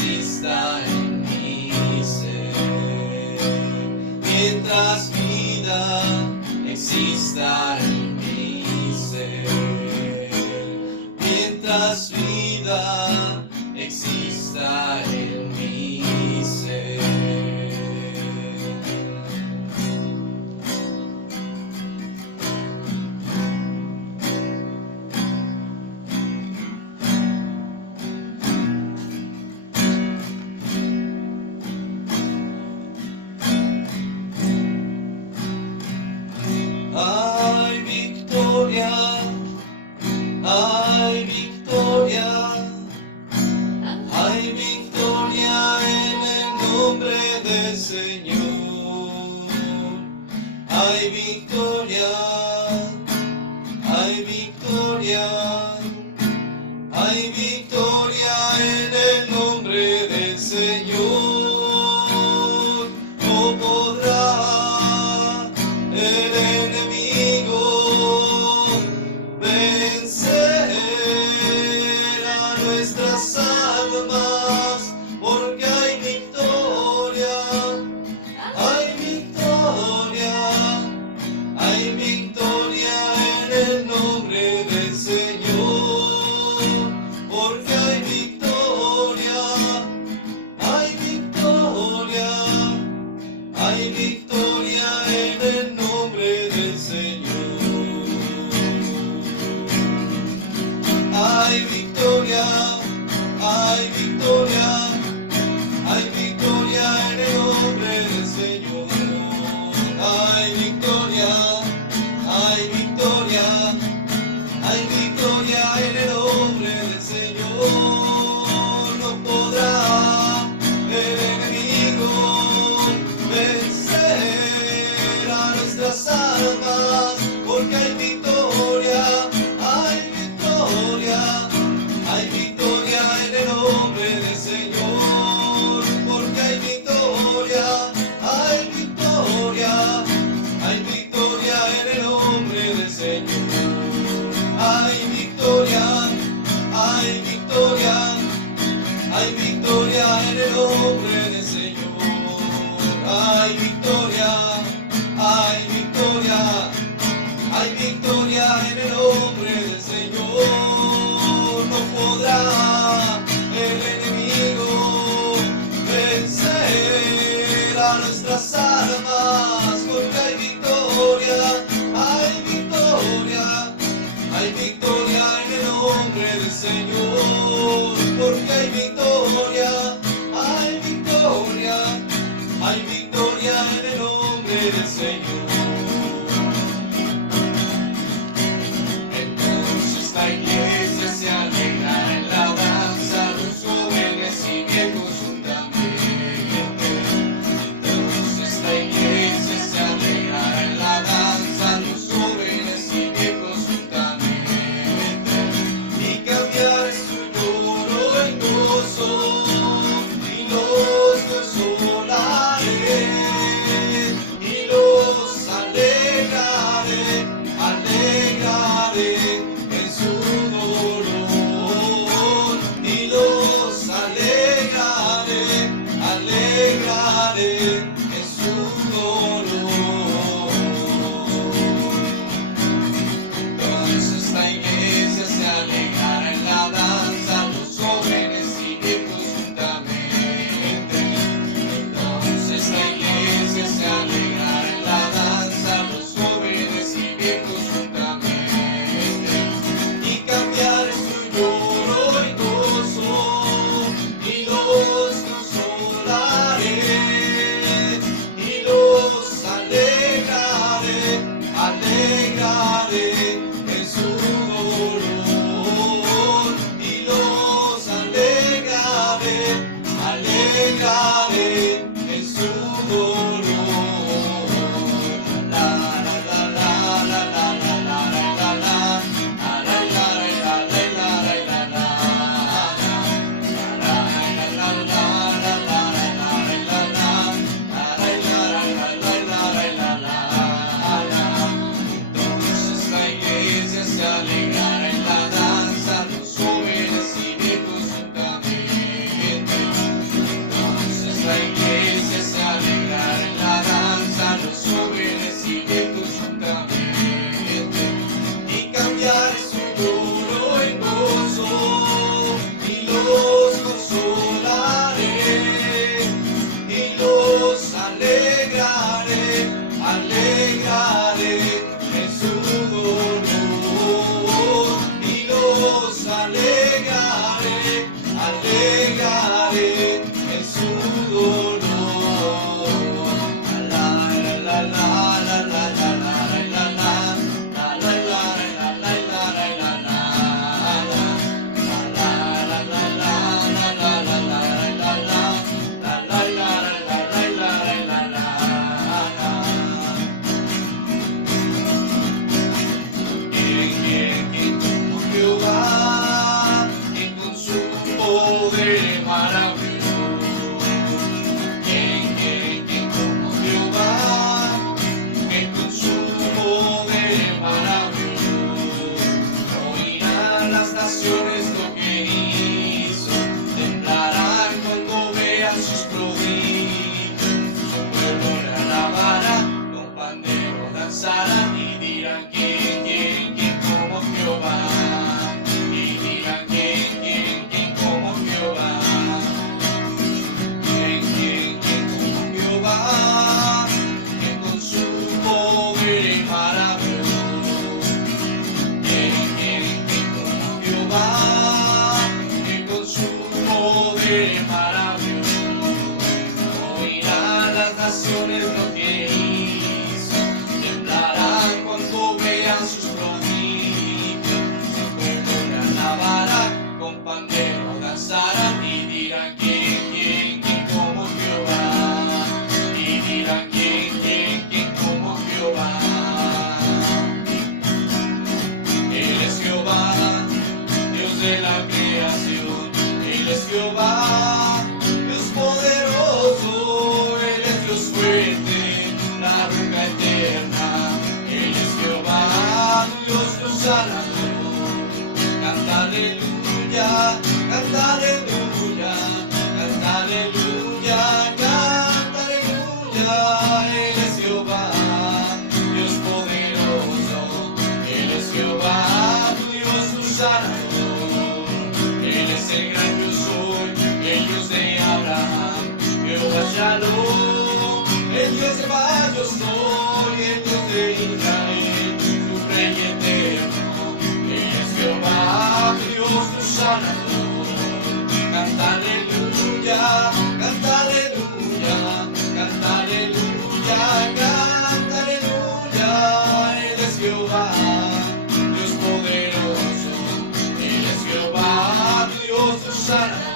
exista en mi ser. Mientras vida exista en mi ser. Mientras vida exista en mi ser. Hay victoria, hay victoria, hay victoria en el nombre del Señor. Hay victoria, hay victoria, hay victoria en el nombre del Señor. No podrá el enemigo vencer a nuestras almas, porque hay victoria, hay victoria, hay victoria en el nombre del Señor, porque hay victoria, hay victoria, hay victoria en el nombre del Señor. Hay victoria, hay victoria, hay victoria en el nombre del Señor. Hay victoria, hay victoria, hay victoria en el nombre del Señor. No podrá el enemigo vencer a nuestras almas, porque hay victoria, hay victoria, hay victoria en el nombre del Señor, porque hay victoria, hay victoria, hay victoria en el nombre del Señor. Hay victoria, hay victoria, hay victoria en el nombre del Señor. Hay victoria, hay victoria, hay victoria en el nombre del Señor. No podrá el enemigo vencer a nuestras almas, porque hay victoria, hay victoria, hay victoria en el nombre del Señor, porque hay victoria, hay victoria, hay victoria en el nombre del Señor. Entonces la iglesia se alegra en la danza, los jóvenes y viejos juntamente. Entonces la iglesia se alegra en la danza, los jóvenes y viejos juntamente. Y cambiar su lloro en gozo, y los consolaré, y los maravilloso. ¿Quién como Jehová? Que con su poder maravilloso oirán las naciones lo que hizo, temblarán cuando vean sus prodigios. Su pueblo le alabará, con pandero danzarán y dirán ¿quién como Jehová? Y dirán ¿quién como Jehová? ¿Quién como Jehová? Que con su poder maravilloso. ¿Quién como Jehová? Que con su poder maravilloso oirán las naciones lo que hizo, temblarán cuando vean sus prodigios. Su pueblo le alabará, con pandero danzarán y dirán ¿quién como Jehová? Y dirán ¿quién como Jehová? Él es Jehová, Dios de la creación. Él es Jehová, Dios poderoso. Él es Dios fuerte, la roca eterna. Él es Jehová, Dios tu sanador. Canta aleluya, canta aleluya, canta aleluya, canta aleluya. Él es Jehová, Dios poderoso. Él es Jehová, Dios tu sanador. Él es el gran yo soy, el Dios de Abraham, Jehová Shalom. El Dios de paz yo soy, el Dios de Israel, su rey eterno. Él es Jehová, Dios tu sanador. Canta aleluya, canta aleluya, canta aleluya, canta aleluya. Él es Jehová, Dios poderoso. Él es Jehová, Dios tu sanador.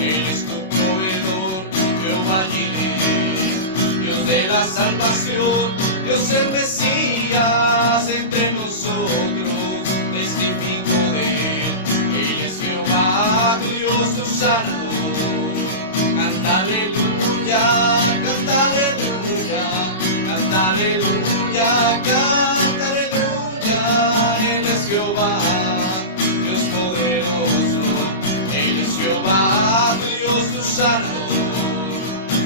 Él es tu proveedor, Jehová Jireh, Dios de la salvación, Dios el Mesías entre nosotros, testifico de él. Él es Jehová, Dios tu sanador. Canta aleluya, canta aleluya, canta aleluya, canta aleluya. Él es Jehová, Dios poderoso. Él es Jehová, Dios tu sanador.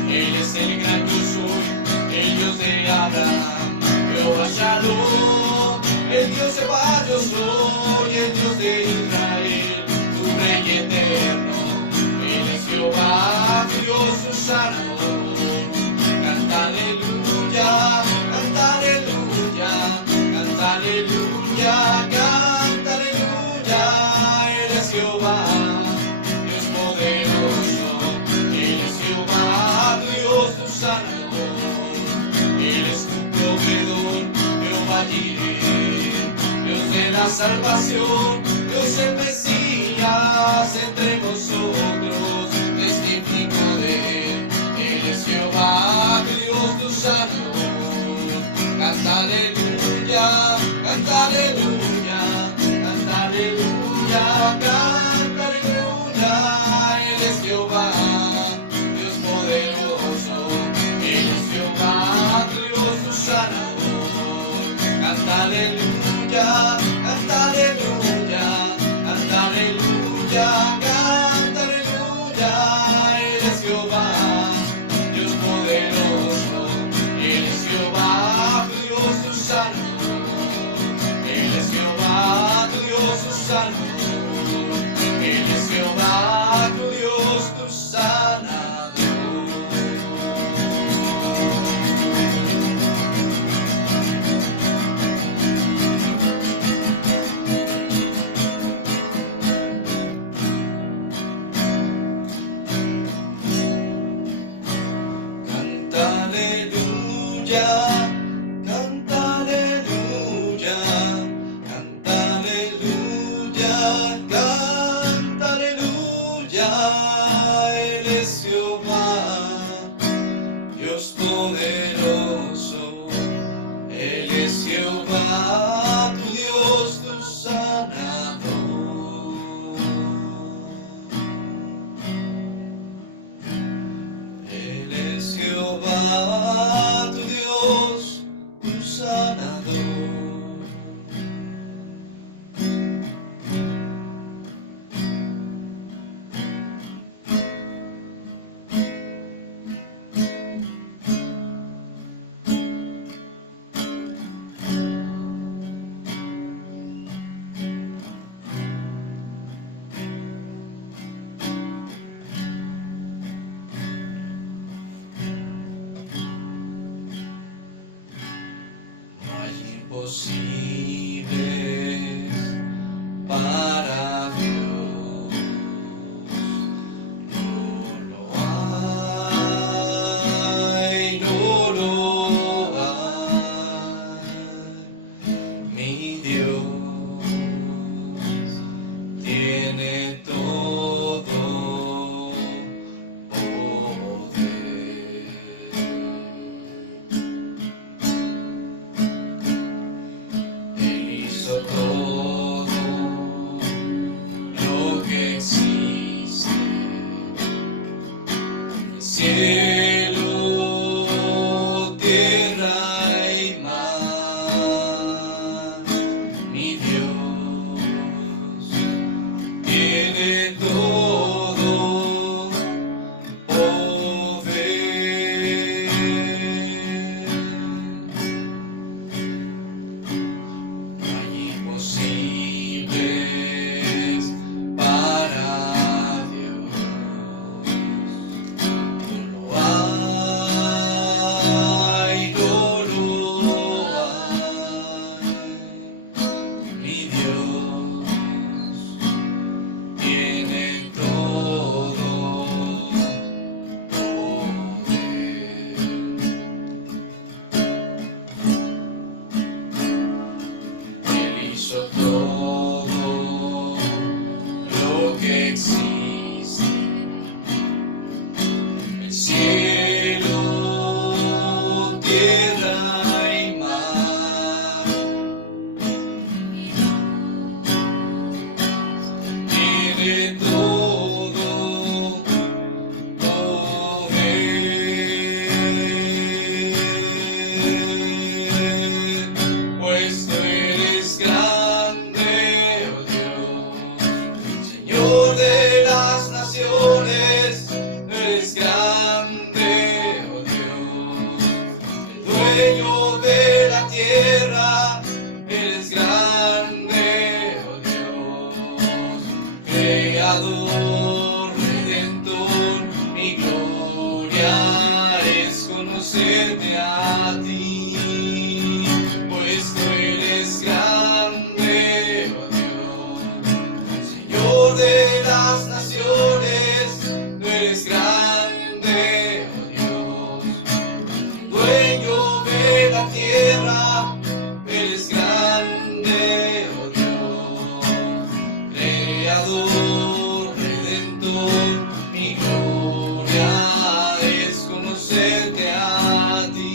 Él es el gran yo soy, el Dios de Abraham, Jehová Shalom. El Dios de paz yo soy, el Dios de Israel, tu rey eterno. Él es Jehová, Dios tu sanador. Canta aleluya, canta aleluya, canta aleluya, canta aleluya. Él es Jehová, Dios poderoso. Él es Jehová, Dios tu sanador. Él es tu proveedor, Jehová Jireh, Dios de la salvación, Dios el Mesías entre nosotros, testifico de él. Él es Jehová, Dios tu sanador. Canta aleluya, canta aleluya, canta aleluya, canta aleluya. Él es Jehová, Dios poderoso. Él es Jehová, Dios tu sanador. Canta aleluya, canta aleluya, canta aleluya, canta aleluya. Él es Jehová, Dios poderoso. Él es Jehová, Dios tu sanador. Él es Jehová, Dios tu sanador. Él es Jehová, tu Dios tu sanador. imposibles para Dios. No lo hay, no lo hay. Mi Dios tiene todo poder. Él hizo todo lo que existe, cielo, tierra y mar. Mi Dios tiene todo poder. No hay imposibles para Dios. No lo hay, no lo hay. Mi Dios tiene todo poder. Él hizo todo lo que existe, el cielo, tierra y mar. Tiene todo poder, pues tú eres grande, oh Dios, Señor de las naciones. Eres grande, oh Dios, el dueño de la tierra. Eres grande, oh Dios, Creador, Redentor. Mi gloria es conocerte a ti, pues tú eres grande, oh Dios, Señor de las naciones. Tú eres grande, oh Dios, dueño de la tierra. Eres grande, oh Dios, Creador, Redentor. Mi gloria es conocerte a ti.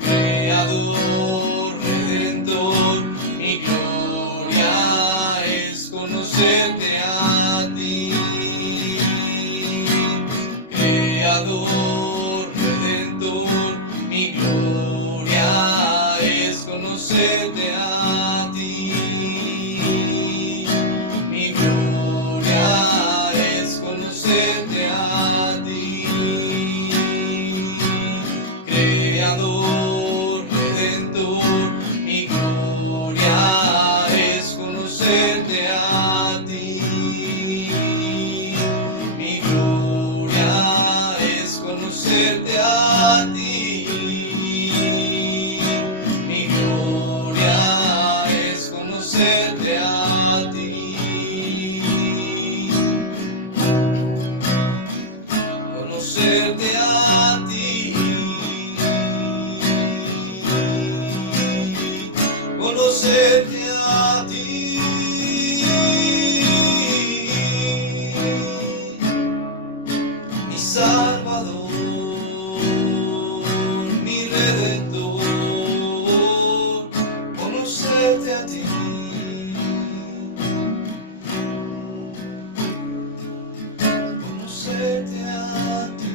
Creador, Redentor. Mi gloria es conocerte a ti. Creador, Redentor. Mi gloria es conocerte a ti. Mi gloria es conocerte a ti. Creador, Redentor. Mi gloria es conocerte a ti. Mi gloria es conocerte a ti. Mi gloria es conocerte a ti. Conocerte a ti. Conocerte a ti. Mi Salvador, mi Redentor. Conocerte a ti. Conocerte a ti.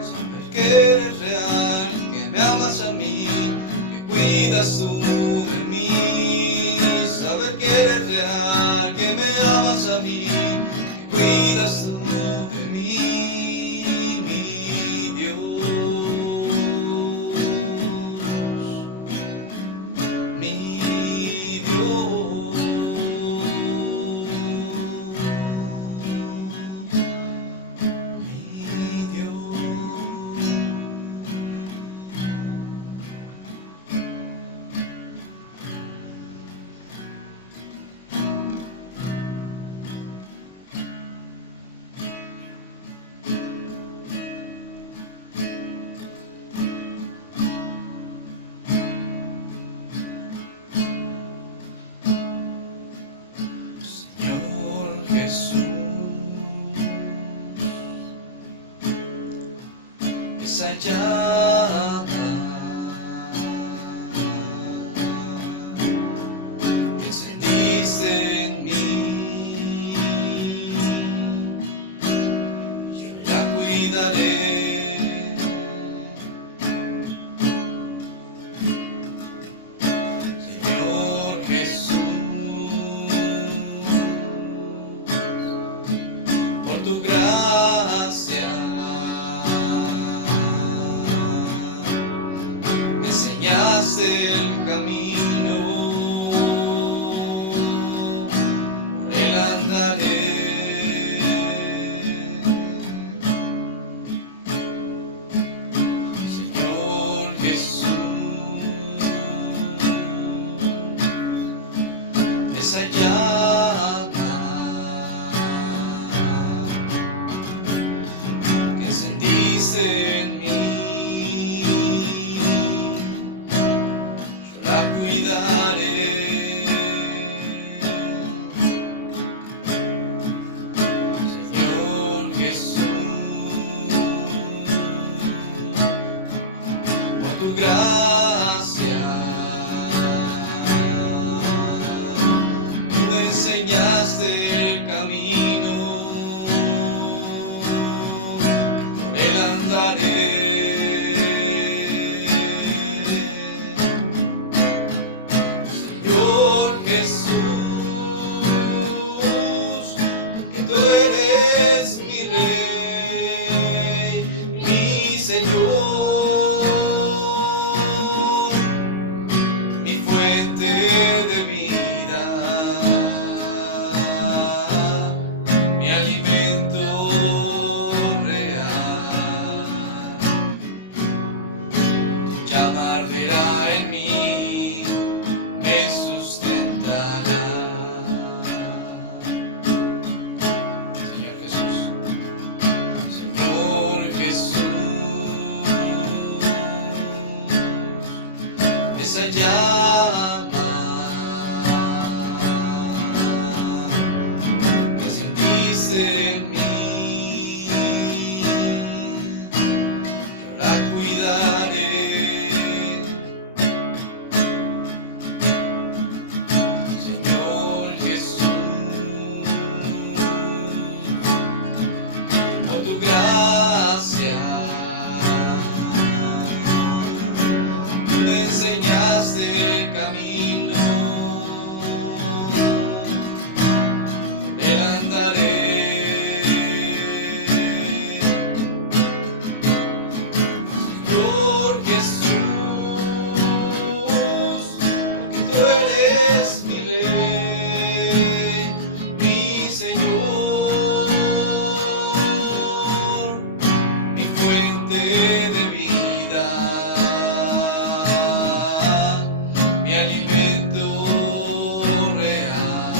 Saber que eres real, que me amas a mí, que cuidas tú de mí. Saber que eres real, que me amas a mí, que cuidas tú de mí, mi Dios. esa llama que encendiste en mí, yo la cuidaré. Señor Jesús, por tu gracia me enseñaste el camino, por él andaré. Señor Jesús, esa llama que encendiste en mí, yo la cuidaré. Señor Jesús, por tu gracia me enseñaste el camino, por él andaré. Señor Jesús, que tú eres mi Rey, mi Señor, mi fuente de vida, mi alimento real. Tu llama arderá en mí, me sustentará. Señor Jesús, Señor Jesús, esa llama que encendiste en mí, yo la cuidaré. Señor Jesús, por tu gracia me enseñaste el camino, por él andaré. Señor Jesús, porque tú eres mi Rey, mi Señor, mi fuente de vida, mi alimento real.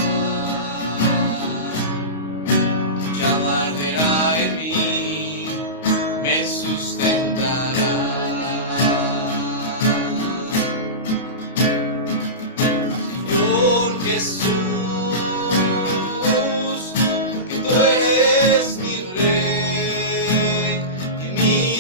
Tu llama arderá en mí, me sustentará. Señor Jesús, porque tú eres mi Rey y mi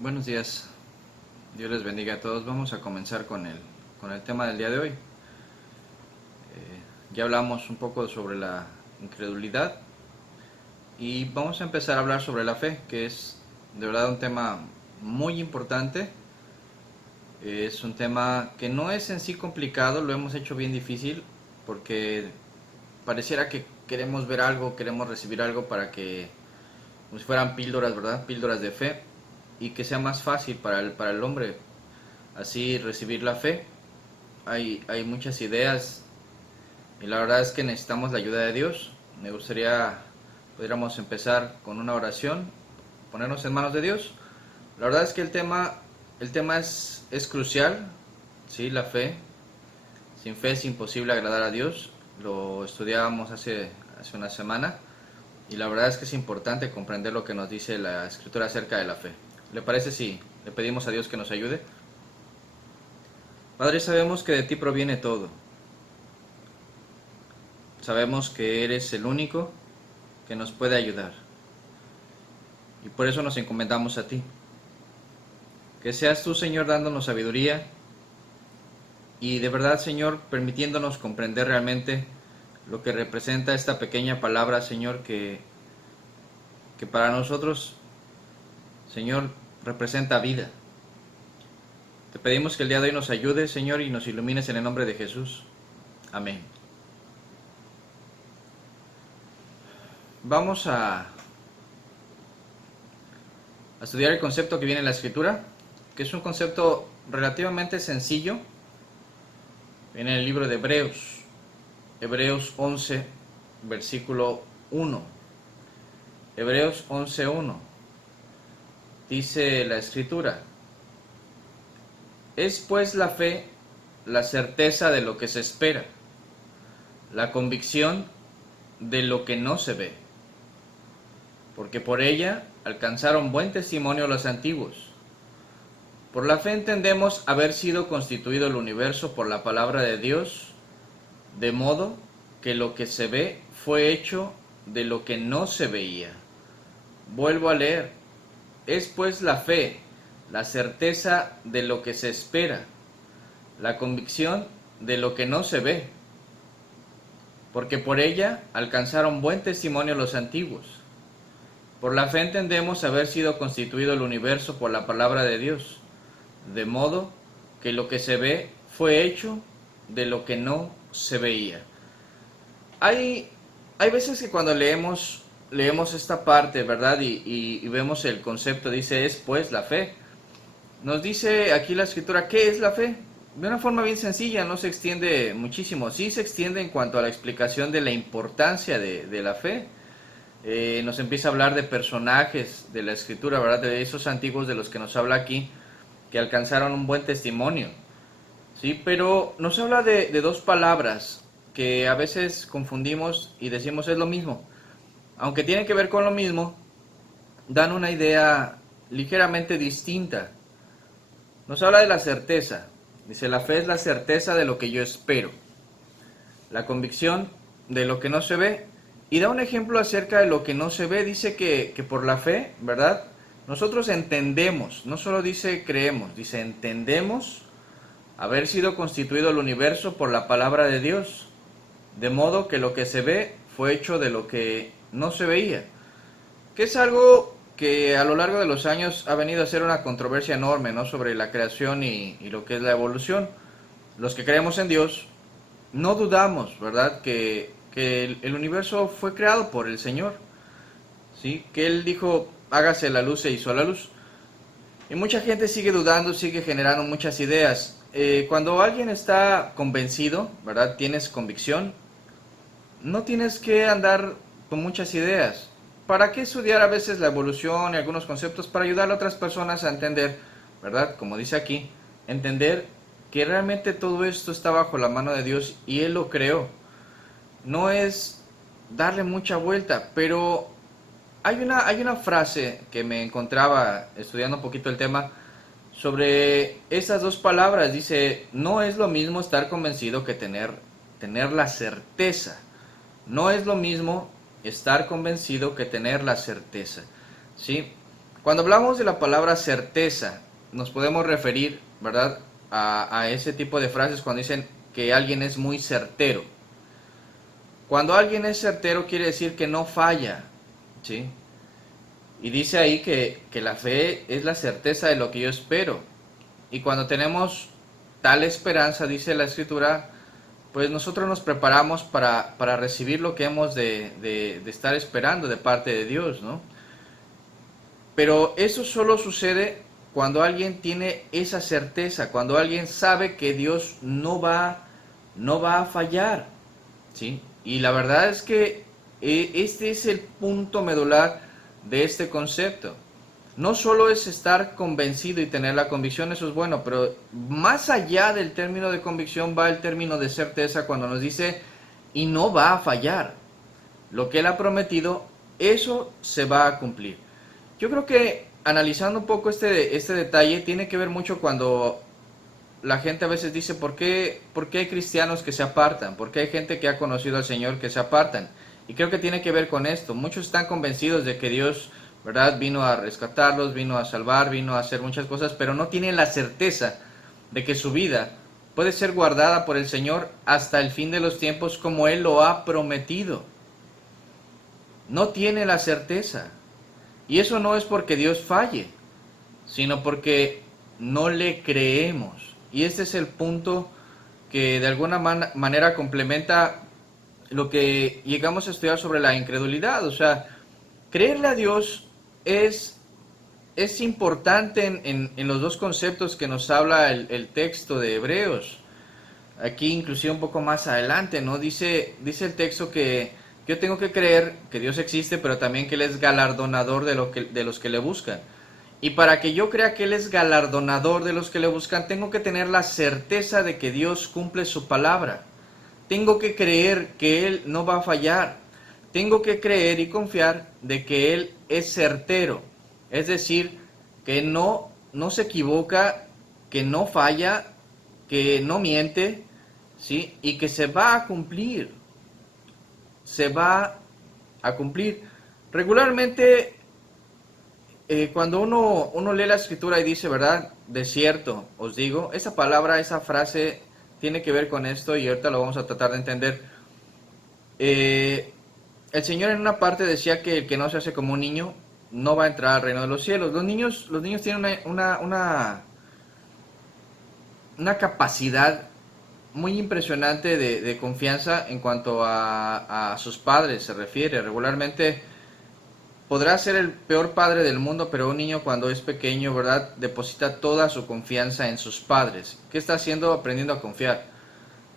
Buenos días, Dios les bendiga a todos. Vamos a comenzar con el tema del día de hoy. Ya hablamos un poco sobre la incredulidad y vamos a empezar a hablar sobre la fe, que es de verdad un tema muy importante. Es un tema que no es en sí complicado, lo hemos hecho bien difícil porque pareciera que queremos ver algo, queremos recibir algo para que como si fueran píldoras, ¿verdad? Píldoras de fe y que sea más fácil para el hombre así recibir la fe. Hay muchas ideas y la verdad es que necesitamos la ayuda de Dios. Me gustaría pudiéramos empezar con una oración, ponernos en manos de Dios. La verdad es que el tema es crucial, ¿sí? La fe. Sin fe es imposible agradar a Dios. Lo estudiábamos hace una semana y la verdad es que es importante comprender lo que nos dice la Escritura acerca de la fe. ¿Le parece si le pedimos a Dios que nos ayude? Padre, sabemos que de ti proviene todo. Sabemos que eres el único que nos puede ayudar. Y por eso nos encomendamos a ti. Que seas tú, Señor, dándonos sabiduría y de verdad, Señor, permitiéndonos comprender realmente lo que representa esta pequeña palabra, Señor, que para nosotros, Señor, representa vida. Te pedimos que el día de hoy nos ayudes, Señor, y nos ilumines en el nombre de Jesús. Amén. Vamos a estudiar el concepto que viene en la Escritura, que es un concepto relativamente sencillo. Viene en el libro de Hebreos 11, versículo 1. Hebreos 11:1. Dice la Escritura: es pues la fe la certeza de lo que se espera, la convicción de lo que no se ve, porque por ella alcanzaron buen testimonio los antiguos. Por la fe entendemos haber sido constituido el universo por la palabra de Dios, de modo que lo que se ve fue hecho de lo que no se veía. Vuelvo a leer: es pues la fe la certeza de lo que se espera, la convicción de lo que no se ve, porque por ella alcanzaron buen testimonio los antiguos. Por la fe entendemos haber sido constituido el universo por la palabra de Dios, de modo que lo que se ve fue hecho de lo que no se veía. Hay veces que cuando leemos esta parte, ¿verdad? Y vemos el concepto, dice, es pues la fe. Nos dice aquí la Escritura, ¿qué es la fe? De una forma bien sencilla, no se extiende muchísimo. Sí se extiende en cuanto a la explicación de la importancia de la fe. Nos empieza a hablar de personajes de la Escritura, ¿verdad? De esos antiguos de los que nos habla aquí, que alcanzaron un buen testimonio. Sí, pero nos habla de dos palabras que a veces confundimos y decimos es lo mismo. Aunque tienen que ver con lo mismo, dan una idea ligeramente distinta. Nos habla de la certeza. Dice, la fe es la certeza de lo que yo espero, la convicción de lo que no se ve. Y da un ejemplo acerca de lo que no se ve. Dice que por la fe, ¿verdad? Nosotros entendemos, no solo dice creemos, dice entendemos haber sido constituido el universo por la palabra de Dios, de modo que lo que se ve fue hecho de lo que no se veía. Que es algo que a lo largo de los años ha venido a ser una controversia enorme, ¿no? Sobre la creación y lo que es la evolución. Los que creemos en Dios no dudamos, ¿verdad? Que el universo fue creado por el Señor, ¿sí? Que Él dijo, hágase la luz, se hizo la luz. Y mucha gente sigue dudando, sigue generando muchas ideas. Cuando alguien está convencido, ¿verdad? Tienes convicción, no tienes que andar con muchas ideas. ¿Para qué estudiar a veces la evolución y algunos conceptos? Para ayudar a otras personas a entender, ¿verdad? Como dice aquí, entender que realmente todo esto está bajo la mano de Dios y Él lo creó. No es darle mucha vuelta, pero hay una frase que me encontraba estudiando un poquito el tema sobre esas dos palabras. Dice, no es lo mismo estar convencido que tener la certeza. No es lo mismo estar convencido que tener la certeza, ¿sí? Cuando hablamos de la palabra certeza, nos podemos referir, ¿verdad?, a ese tipo de frases cuando dicen que alguien es muy certero. Cuando alguien es certero quiere decir que no falla, ¿sí? Y dice ahí que la fe es la certeza de lo que yo espero. Y cuando tenemos tal esperanza, dice la Escritura, pues nosotros nos preparamos para recibir lo que hemos de estar esperando de parte de Dios, ¿no? Pero eso solo sucede cuando alguien tiene esa certeza, cuando alguien sabe que Dios no va a fallar, ¿sí? Y la verdad es que este es el punto medular de este concepto. No solo es estar convencido y tener la convicción, eso es bueno, pero más allá del término de convicción va el término de certeza cuando nos dice, y no va a fallar. Lo que Él ha prometido, eso se va a cumplir. Yo creo que analizando un poco este detalle, tiene que ver mucho cuando la gente a veces dice, ¿por qué hay cristianos que se apartan? ¿Por qué hay gente que ha conocido al Señor que se apartan? Y creo que tiene que ver con esto. Muchos están convencidos de que Dios, ¿verdad?, vino a rescatarlos, vino a salvar, vino a hacer muchas cosas, pero no tienen la certeza de que su vida puede ser guardada por el Señor hasta el fin de los tiempos como Él lo ha prometido. No tiene la certeza. Y eso no es porque Dios falle, sino porque no le creemos. Y este es el punto que de alguna manera complementa lo que llegamos a estudiar sobre la incredulidad. O sea, creerle a Dios es importante en los dos conceptos que nos habla el texto de Hebreos. Aquí inclusive un poco más adelante, ¿no? Dice el texto que yo tengo que creer que Dios existe, pero también que Él es galardonador de los que le buscan. Y para que yo crea que Él es galardonador de los que le buscan, tengo que tener la certeza de que Dios cumple su palabra. Tengo que creer que Él no va a fallar. Tengo que creer y confiar de que Él es certero. Es decir, que no se equivoca, que no falla, que no miente, ¿sí? Y que se va a cumplir. Se va a cumplir. Regularmente, cuando uno lee la Escritura y dice, ¿verdad?, de cierto os digo, esa palabra, esa frase tiene que ver con esto y ahorita lo vamos a tratar de entender. El Señor en una parte decía que el que no se hace como un niño no va a entrar al reino de los cielos. Los niños tienen una capacidad muy impresionante de confianza en cuanto a sus padres se refiere. Regularmente podrá ser el peor padre del mundo, pero un niño cuando es pequeño, ¿verdad?, deposita toda su confianza en sus padres. ¿Qué está haciendo? Aprendiendo a confiar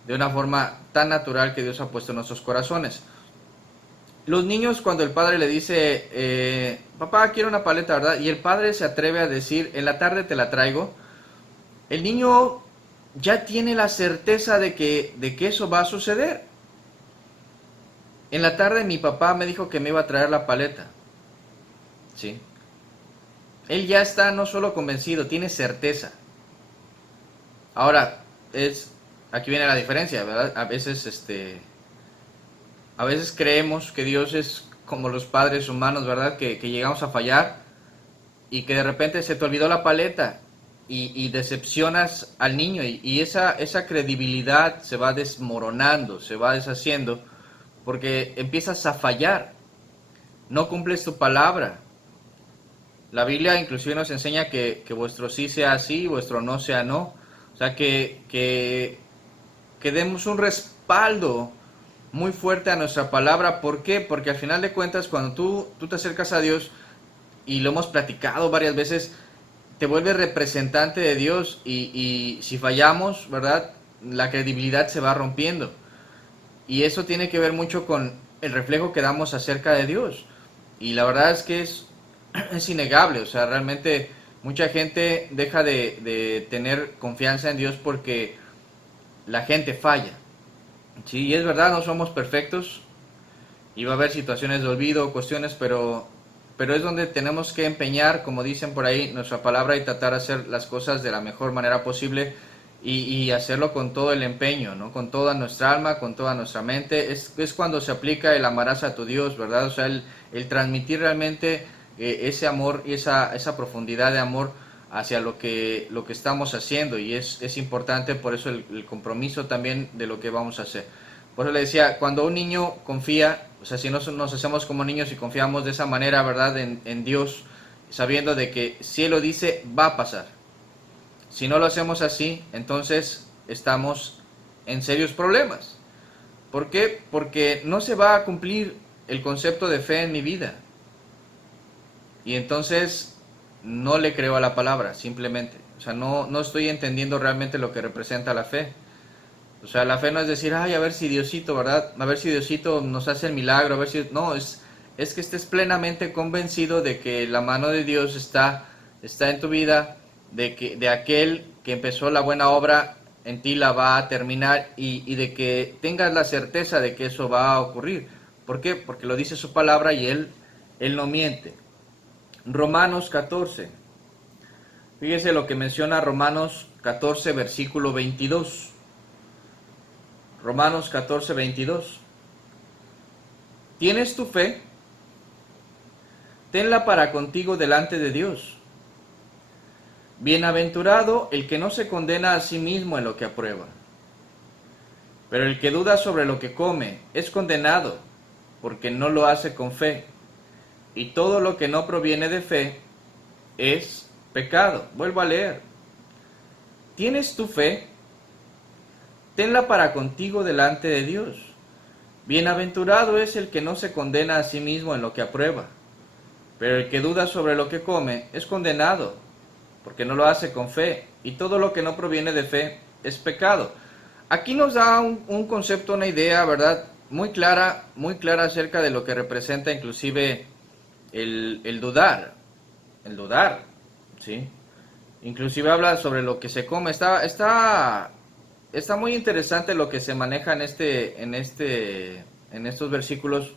de una forma tan natural que Dios ha puesto en nuestros corazones. Los niños, cuando el padre le dice, papá, quiero una paleta, ¿verdad?, y el padre se atreve a decir, en la tarde te la traigo, el niño ya tiene la certeza de que eso va a suceder. En la tarde mi papá me dijo que me iba a traer la paleta. ¿Sí? Él ya está no solo convencido, tiene certeza. Ahora, aquí viene la diferencia, ¿verdad? A veces creemos que Dios es como los padres humanos, ¿verdad? Que llegamos a fallar y que de repente se te olvidó la paleta y decepcionas al niño y esa credibilidad se va desmoronando, se va deshaciendo porque empiezas a fallar, no cumples tu palabra. La Biblia inclusive nos enseña que vuestro sí sea sí, vuestro no sea no. O sea, que demos un respaldo muy fuerte a nuestra palabra. ¿Por qué? Porque al final de cuentas, cuando tú te acercas a Dios, y lo hemos platicado varias veces, te vuelves representante de Dios y si fallamos, ¿verdad?, la credibilidad se va rompiendo. Y eso tiene que ver mucho con el reflejo que damos acerca de Dios. Y la verdad es que es innegable. O sea, realmente mucha gente deja de tener confianza en Dios porque la gente falla. Sí, y es verdad, no somos perfectos y va a haber situaciones de olvido, cuestiones, pero es donde tenemos que empeñar, como dicen por ahí, nuestra palabra y tratar de hacer las cosas de la mejor manera posible y hacerlo con todo el empeño, ¿no? Con toda nuestra alma, con toda nuestra mente. Es cuando se aplica el amarás a tu Dios, ¿verdad? O sea, el transmitir realmente ese amor y esa profundidad de amor hacia lo que estamos haciendo, y es importante por eso el compromiso también de lo que vamos a hacer. Por eso le decía, cuando un niño confía, o sea, si nos hacemos como niños y confiamos de esa manera, ¿verdad?, en Dios, sabiendo de que si Él lo dice, va a pasar. Si no lo hacemos así, entonces estamos en serios problemas. ¿Por qué? Porque no se va a cumplir el concepto de fe en mi vida. Y entonces no le creo a la palabra, simplemente. O sea, no estoy entendiendo realmente lo que representa la fe. O sea, la fe no es decir, ay, a ver si Diosito, ¿verdad? A ver si Diosito nos hace el milagro, a ver si... No, es que estés plenamente convencido de que la mano de Dios está en tu vida, de aquel que empezó la buena obra en ti la va a terminar, y de que tengas la certeza de que eso va a ocurrir. ¿Por qué? Porque lo dice su palabra y Él no miente. Romanos 14. Fíjese lo que menciona Romanos 14, versículo 22. Romanos 14, 22. ¿Tienes tu fe? Tenla para contigo delante de Dios. Bienaventurado el que no se condena a sí mismo en lo que aprueba. Pero el que duda sobre lo que come es condenado, porque no lo hace con fe. Y todo lo que no proviene de fe es pecado. Vuelvo a leer. ¿Tienes tu fe? Tenla para contigo delante de Dios. Bienaventurado es el que no se condena a sí mismo en lo que aprueba. Pero el que duda sobre lo que come es condenado, porque no lo hace con fe. Y todo lo que no proviene de fe es pecado. Aquí nos da un concepto, una idea, ¿verdad?, muy clara acerca de lo que representa inclusive el dudar, ¿sí? Inclusive habla sobre lo que se come. Está muy interesante lo que se maneja en estos versículos,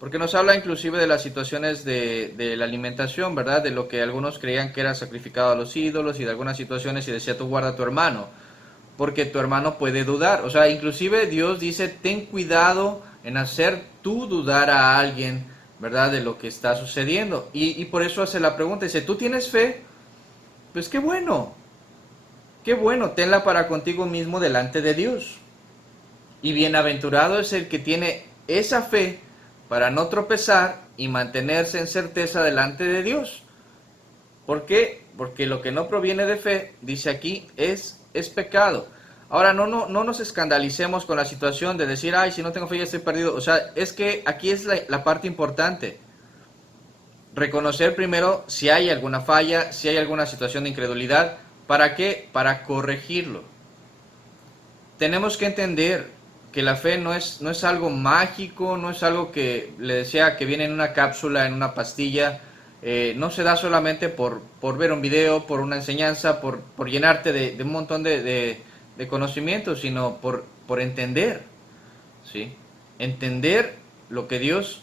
porque nos habla inclusive de las situaciones de la alimentación, ¿verdad? De lo que algunos creían que era sacrificado a los ídolos, y de algunas situaciones, y decía, tú guarda a tu hermano, porque tu hermano puede dudar. O sea, inclusive Dios dice, ten cuidado en hacer tú dudar a alguien, ¿verdad?, de lo que está sucediendo. Y por eso hace la pregunta, dice, ¿tú tienes fe? Pues qué bueno, tenla para contigo mismo delante de Dios. Y bienaventurado es el que tiene esa fe para no tropezar y mantenerse en certeza delante de Dios. ¿Por qué? Porque lo que no proviene de fe, dice aquí, es pecado. Ahora, no nos escandalicemos con la situación de decir, ay, si no tengo fe ya estoy perdido. O sea, es que aquí es la parte importante. Reconocer primero si hay alguna falla, si hay alguna situación de incredulidad. ¿Para qué? Para corregirlo. Tenemos que entender que la fe no es algo mágico, no es algo que, le decía, que viene en una cápsula, en una pastilla. No se da solamente por ver un video, por una enseñanza, por llenarte de un montón de conocimientos, sino por entender, ¿sí? Entender lo que Dios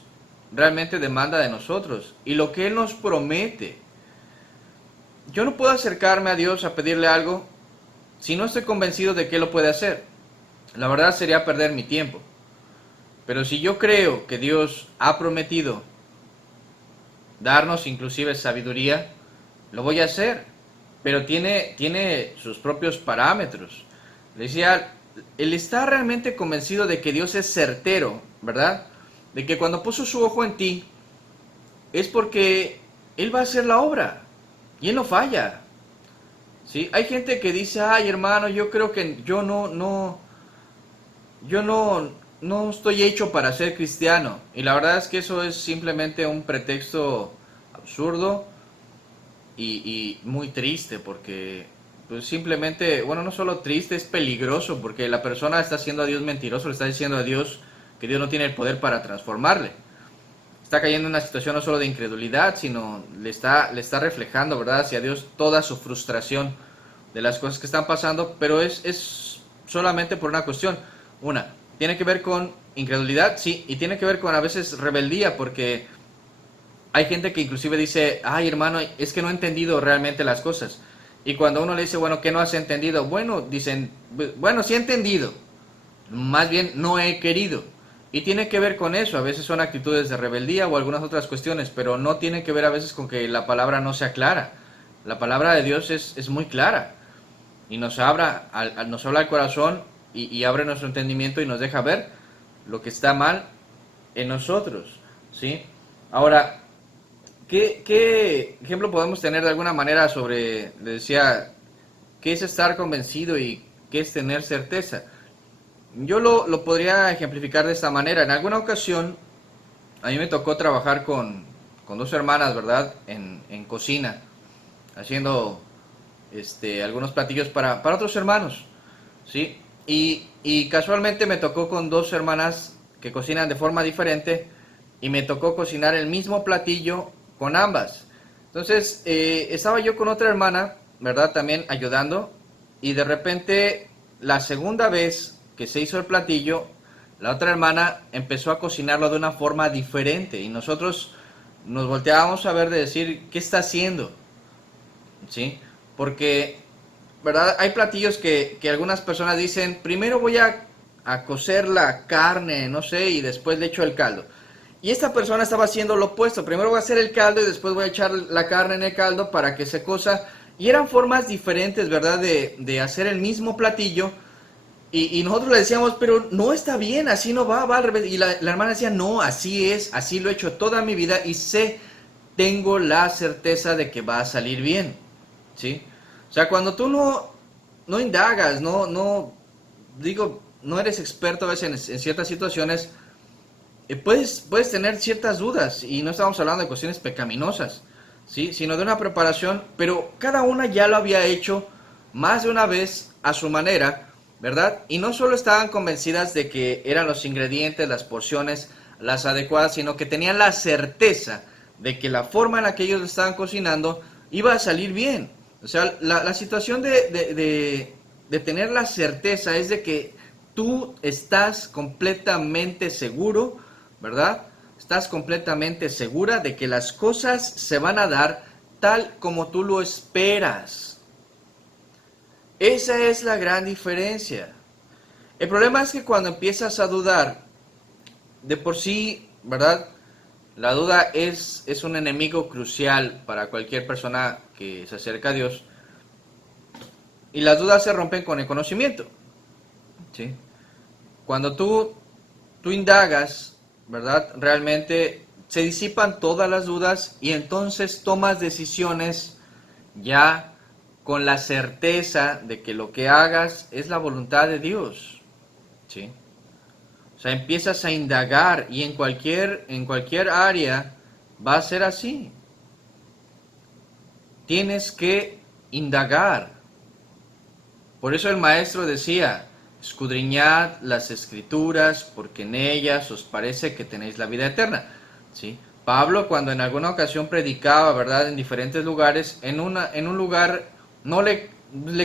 realmente demanda de nosotros y lo que Él nos promete. Yo no puedo acercarme a Dios a pedirle algo si no estoy convencido de que Él lo puede hacer. La verdad sería perder mi tiempo. Pero si yo creo que Dios ha prometido darnos inclusive sabiduría, lo voy a hacer. Pero tiene sus propios parámetros. Decía, él está realmente convencido de que Dios es certero, ¿verdad? De que cuando puso su ojo en ti, es porque Él va a hacer la obra. Y Él no falla. ¿Sí? Hay gente que dice, ay, hermano, yo creo que yo no estoy hecho para ser cristiano. Y la verdad es que eso es simplemente un pretexto absurdo y muy triste, porque pues simplemente, bueno, no solo triste, es peligroso, porque la persona está haciendo a Dios mentiroso, le está diciendo a Dios que Dios no tiene el poder para transformarle. Está cayendo en una situación no solo de incredulidad, sino le está reflejando, ¿verdad?, hacia Dios toda su frustración de las cosas que están pasando, pero es solamente por una cuestión. Una, tiene que ver con incredulidad, sí, y tiene que ver con a veces rebeldía, porque hay gente que inclusive dice, ay, hermano, es que no he entendido realmente las cosas. Y cuando uno le dice, bueno, ¿qué no has entendido? Bueno, dicen, bueno, sí he entendido, más bien no he querido. Y tiene que ver con eso, a veces son actitudes de rebeldía o algunas otras cuestiones, pero no tiene que ver a veces con que la palabra no sea clara. La palabra de Dios es muy clara y nos nos habla al corazón y abre nuestro entendimiento y nos deja ver lo que está mal en nosotros, ¿sí? Ahora, ¿qué ejemplo podemos tener de alguna manera sobre, le decía, qué es estar convencido y qué es tener certeza? Yo lo podría ejemplificar de esta manera. En alguna ocasión, a mí me tocó trabajar con dos hermanas, ¿verdad? En cocina, haciendo algunos platillos para otros hermanos, ¿sí? Y casualmente me tocó con dos hermanas que cocinan de forma diferente y me tocó cocinar el mismo platillo con ambas. Entonces, estaba yo con otra hermana, ¿verdad? También ayudando, y de repente, la segunda vez que se hizo el platillo, la otra hermana empezó a cocinarlo de una forma diferente y nosotros nos volteábamos a ver de decir, ¿qué está haciendo? ¿Sí? Porque, ¿verdad? Hay platillos que algunas personas dicen, primero voy a cocer la carne, no sé, y después le echo el caldo. Y esta persona estaba haciendo lo opuesto, primero voy a hacer el caldo y después voy a echar la carne en el caldo para que se cosa. Y eran formas diferentes, ¿verdad? De hacer el mismo platillo. Y nosotros le decíamos, pero no está bien, así no va al revés. Y la hermana decía, no, así es, así lo he hecho toda mi vida y tengo la certeza de que va a salir bien, ¿sí? O sea, cuando tú no indagas, no eres experto a veces en ciertas situaciones, puedes tener ciertas dudas, y no estamos hablando de cuestiones pecaminosas, ¿sí? Sino de una preparación, pero cada una ya lo había hecho más de una vez a su manera, ¿verdad? Y no solo estaban convencidas de que eran los ingredientes, las porciones, las adecuadas, sino que tenían la certeza de que la forma en la que ellos estaban cocinando iba a salir bien. O sea, la situación de tener la certeza es de que tú estás completamente seguro, ¿verdad? Estás completamente segura de que las cosas se van a dar tal como tú lo esperas. Esa es la gran diferencia. El problema es que cuando empiezas a dudar, de por sí, ¿verdad? La duda es un enemigo crucial para cualquier persona que se acerca a Dios. Y las dudas se rompen con el conocimiento, ¿sí? Cuando tú indagas, ¿verdad? Realmente se disipan todas las dudas y entonces tomas decisiones ya con la certeza de que lo que hagas es la voluntad de Dios, ¿sí? O sea, empiezas a indagar y en cualquier área va a ser así. Tienes que indagar. Por eso el maestro decía, escudriñad las escrituras porque en ellas os parece que tenéis la vida eterna, ¿sí? Pablo, cuando en alguna ocasión predicaba, ¿verdad? En diferentes lugares, en un lugar no le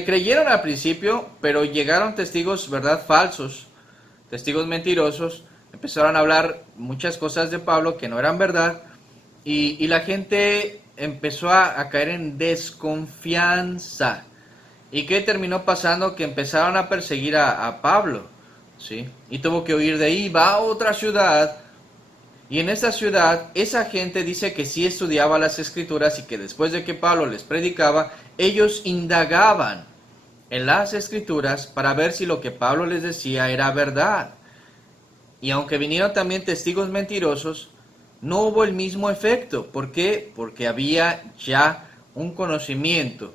creyeron al principio, pero llegaron testigos, ¿verdad? Falsos, testigos mentirosos, empezaron a hablar muchas cosas de Pablo que no eran verdad, y la gente empezó a caer en desconfianza. ¿Y qué terminó pasando? Que empezaron a perseguir a Pablo, ¿sí? Y tuvo que huir de ahí, va a otra ciudad. Y en esa ciudad, esa gente dice que sí estudiaba las escrituras y que después de que Pablo les predicaba, ellos indagaban en las escrituras para ver si lo que Pablo les decía era verdad. Y aunque vinieron también testigos mentirosos, no hubo el mismo efecto. ¿Por qué? Porque había ya un conocimiento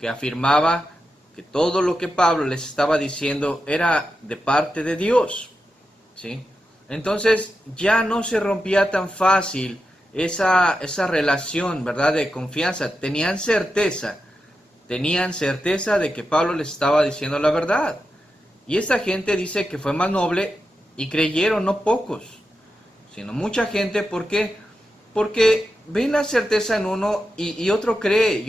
que afirmaba que todo lo que Pablo les estaba diciendo era de parte de Dios, ¿sí? Entonces ya no se rompía tan fácil esa relación, ¿verdad?, de confianza. Tenían certeza de que Pablo les estaba diciendo la verdad. Y esta gente dice que fue más noble y creyeron no pocos, sino mucha gente. ¿Por qué? Porque ven la certeza en uno y otro cree,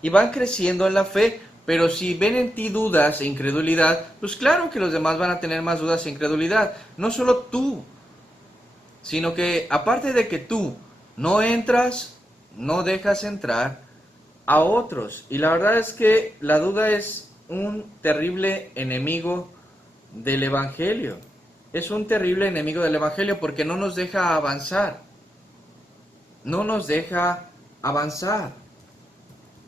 y van creciendo en la fe. Pero si ven en ti dudas e incredulidad, pues claro que los demás van a tener más dudas e incredulidad. No solo tú, sino que aparte de que tú no entras, no dejas entrar a otros. Y la verdad es que la duda es un terrible enemigo del Evangelio. es un terrible enemigo del Evangelio porque no nos deja avanzar. No nos deja avanzar.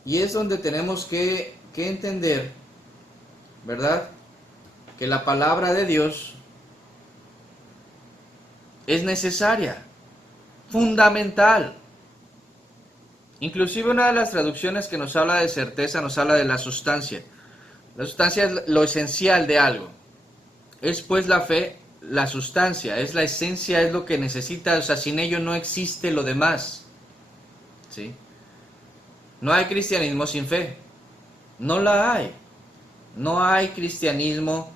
Y es donde tenemos que entender, ¿verdad?, que la palabra de Dios es necesaria, fundamental. Inclusive una de las traducciones que nos habla de certeza nos habla de la sustancia. La sustancia es lo esencial de algo. Es pues la fe, la sustancia, es la esencia, es lo que necesita, o sea, sin ello no existe lo demás. ¿Sí? No hay cristianismo sin fe. No la hay. No hay cristianismo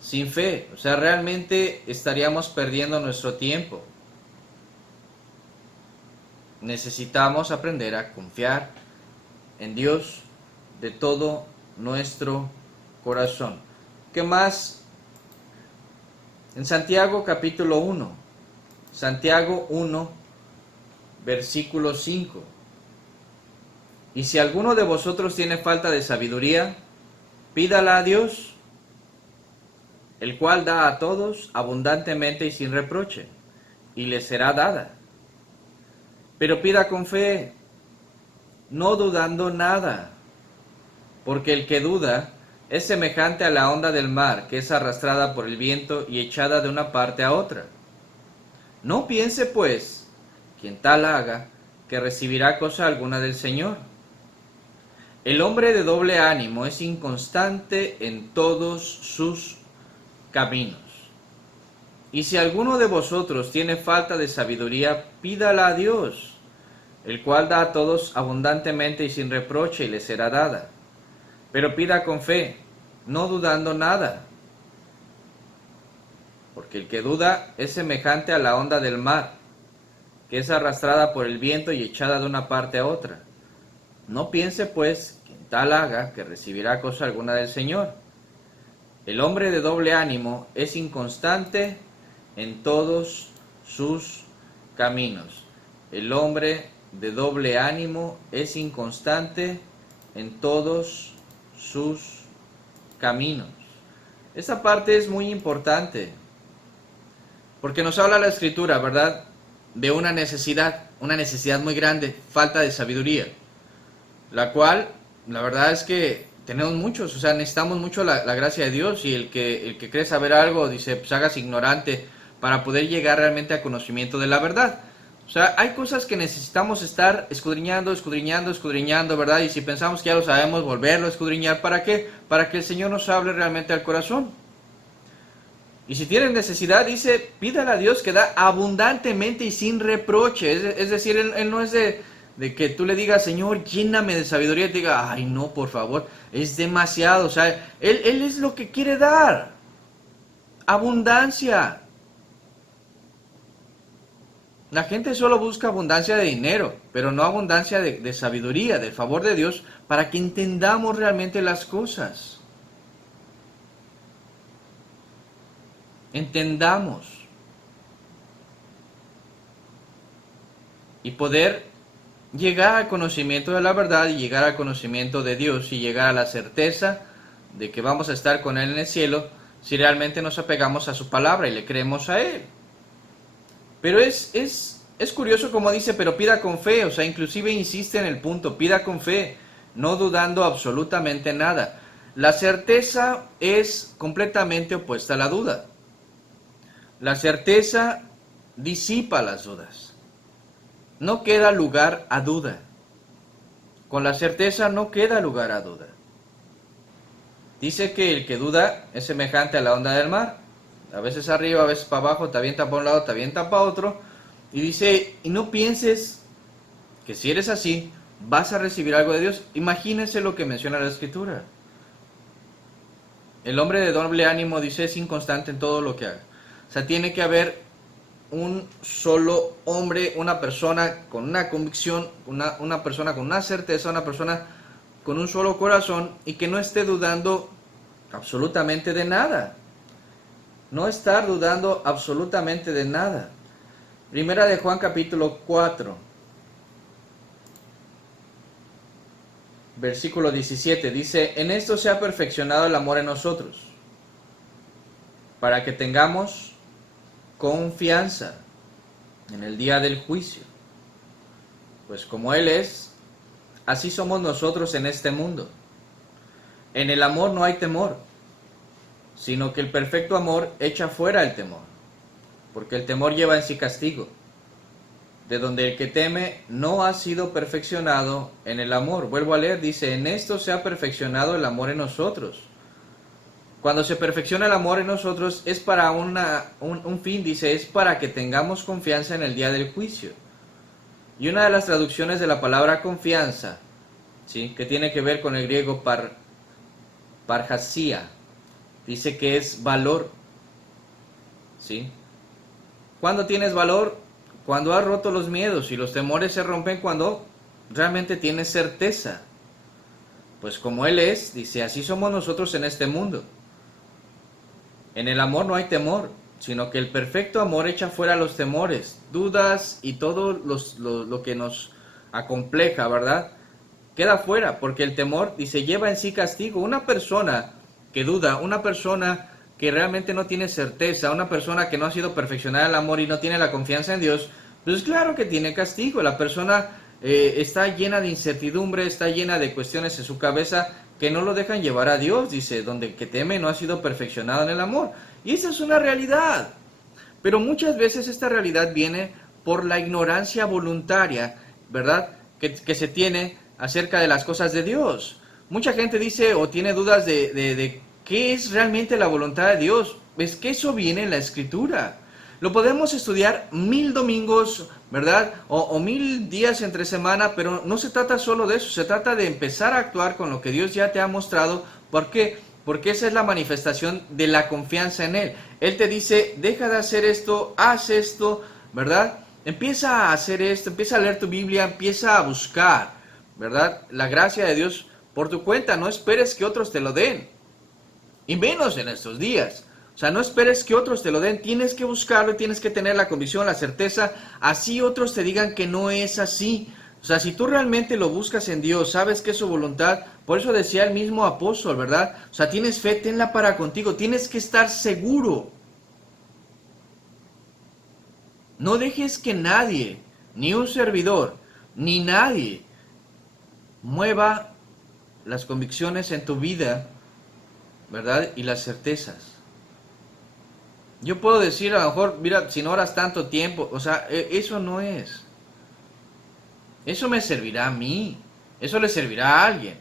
sin fe. O sea, realmente estaríamos perdiendo nuestro tiempo. Necesitamos aprender a confiar en Dios de todo nuestro corazón. ¿Qué más? En Santiago capítulo 1. Santiago 1, versículo 5. Y si alguno de vosotros tiene falta de sabiduría, pídala a Dios, el cual da a todos abundantemente y sin reproche, y le será dada. Pero pida con fe, no dudando nada, porque el que duda es semejante a la onda del mar, que es arrastrada por el viento y echada de una parte a otra. No piense, pues, quien tal haga, que recibirá cosa alguna del Señor. El hombre de doble ánimo es inconstante en todos sus caminos. Y si alguno de vosotros tiene falta de sabiduría, pídala a Dios, el cual da a todos abundantemente y sin reproche, y le será dada. Pero pida con fe, no dudando nada, porque el que duda es semejante a la onda del mar, que es arrastrada por el viento y echada de una parte a otra. No piense, pues, quien tal haga, que recibirá cosa alguna del Señor. El hombre de doble ánimo es inconstante en todos sus caminos. El hombre de doble ánimo es inconstante en todos sus caminos. Esta parte es muy importante, porque nos habla la Escritura, ¿verdad?, de una necesidad muy grande, falta de sabiduría, la cual, la verdad es que tenemos muchos, o sea, necesitamos mucho la gracia de Dios, y el que cree saber algo, dice, pues hágase ignorante, para poder llegar realmente al conocimiento de la verdad. O sea, hay cosas que necesitamos estar escudriñando, ¿verdad? Y si pensamos que ya lo sabemos, volverlo a escudriñar, ¿para qué? Para que el Señor nos hable realmente al corazón. Y si tienes necesidad, dice, pídale a Dios que da abundantemente y sin reproche. Es decir, Él no es de que tú le digas, Señor, lléname de sabiduría, y te diga, ay no, por favor, es demasiado. O sea, Él es lo que quiere dar. Abundancia. La gente solo busca abundancia de dinero, pero no abundancia de sabiduría, del favor de Dios, para que entendamos realmente las cosas. Entendamos. Y poder llegar al conocimiento de la verdad, y llegar al conocimiento de Dios, y llegar a la certeza de que vamos a estar con Él en el cielo, si realmente nos apegamos a su palabra y le creemos a Él. Pero es curioso como dice, pero pida con fe, o sea, inclusive insiste en el punto, pida con fe, no dudando absolutamente nada. La certeza es completamente opuesta a la duda. La certeza disipa las dudas. No queda lugar a duda. Con la certeza no queda lugar a duda. Dice que el que duda es semejante a la onda del mar. A veces arriba, a veces para abajo, te avienta para un lado, te avienta para otro. Y dice, y no pienses que si eres así, vas a recibir algo de Dios. Imagínense lo que menciona la Escritura. El hombre de doble ánimo, dice, es inconstante en todo lo que haga. O sea, tiene que haber un solo hombre, una persona con una convicción, una persona con una certeza, una persona con un solo corazón, y que no esté dudando absolutamente de nada. No estar dudando absolutamente de nada. Primera de Juan capítulo 4, versículo 17, dice, en esto se ha perfeccionado el amor en nosotros, para que tengamos confianza en el día del juicio. Pues como Él es, así somos nosotros en este mundo. En el amor no hay temor, sino que el perfecto amor echa fuera el temor, porque el temor lleva en sí castigo, de donde el que teme no ha sido perfeccionado en el amor. Vuelvo a leer, dice, en esto se ha perfeccionado el amor en nosotros. Cuando se perfecciona el amor en nosotros es para un fin, dice, es para que tengamos confianza en el día del juicio. Y una de las traducciones de la palabra confianza, ¿sí?, que tiene que ver con el griego parjasia, dice que es valor. ¿Sí? ¿Cuándo tienes valor? Cuando has roto los miedos, y los temores se rompen cuando realmente tienes certeza. Pues como Él es, dice, así somos nosotros en este mundo. En el amor no hay temor, sino que el perfecto amor echa fuera los temores, dudas y todo lo que nos acompleja, ¿verdad? Queda fuera, porque el temor, dice, lleva en sí castigo. Una persona que duda, una persona que realmente no tiene certeza, una persona que no ha sido perfeccionada en el amor y no tiene la confianza en Dios, pues claro que tiene castigo. La persona está llena de incertidumbre, está llena de cuestiones en su cabeza que no lo dejan llevar a Dios, dice, donde el que teme no ha sido perfeccionado en el amor. Y esa es una realidad. Pero muchas veces esta realidad viene por la ignorancia voluntaria, ¿verdad?, que se tiene acerca de las cosas de Dios. Mucha gente dice o tiene dudas de qué es realmente la voluntad de Dios. Es que eso viene en la Escritura. Lo podemos estudiar 1000 domingos, ¿verdad? O 1000 días entre semana, pero no se trata solo de eso. Se trata de empezar a actuar con lo que Dios ya te ha mostrado. ¿Por qué? Porque esa es la manifestación de la confianza en Él. Él te dice, deja de hacer esto, haz esto, ¿verdad? Empieza a hacer esto, empieza a leer tu Biblia, empieza a buscar, ¿verdad?, la gracia de Dios por tu cuenta. No esperes que otros te lo den, y menos en estos días. O sea, no esperes que otros te lo den, tienes que buscarlo, tienes que tener la convicción, la certeza, así otros te digan que no es así. O sea, si tú realmente lo buscas en Dios, sabes que es su voluntad, por eso decía el mismo apóstol, ¿verdad? O sea, tienes fe, tenla para contigo, tienes que estar seguro. No dejes que nadie, ni un servidor, ni nadie, mueva las convicciones en tu vida, ¿verdad?, y las certezas. Yo puedo decir a lo mejor, mira, si no oras tanto tiempo, o sea, eso no es. Eso me servirá a mí, eso le servirá a alguien.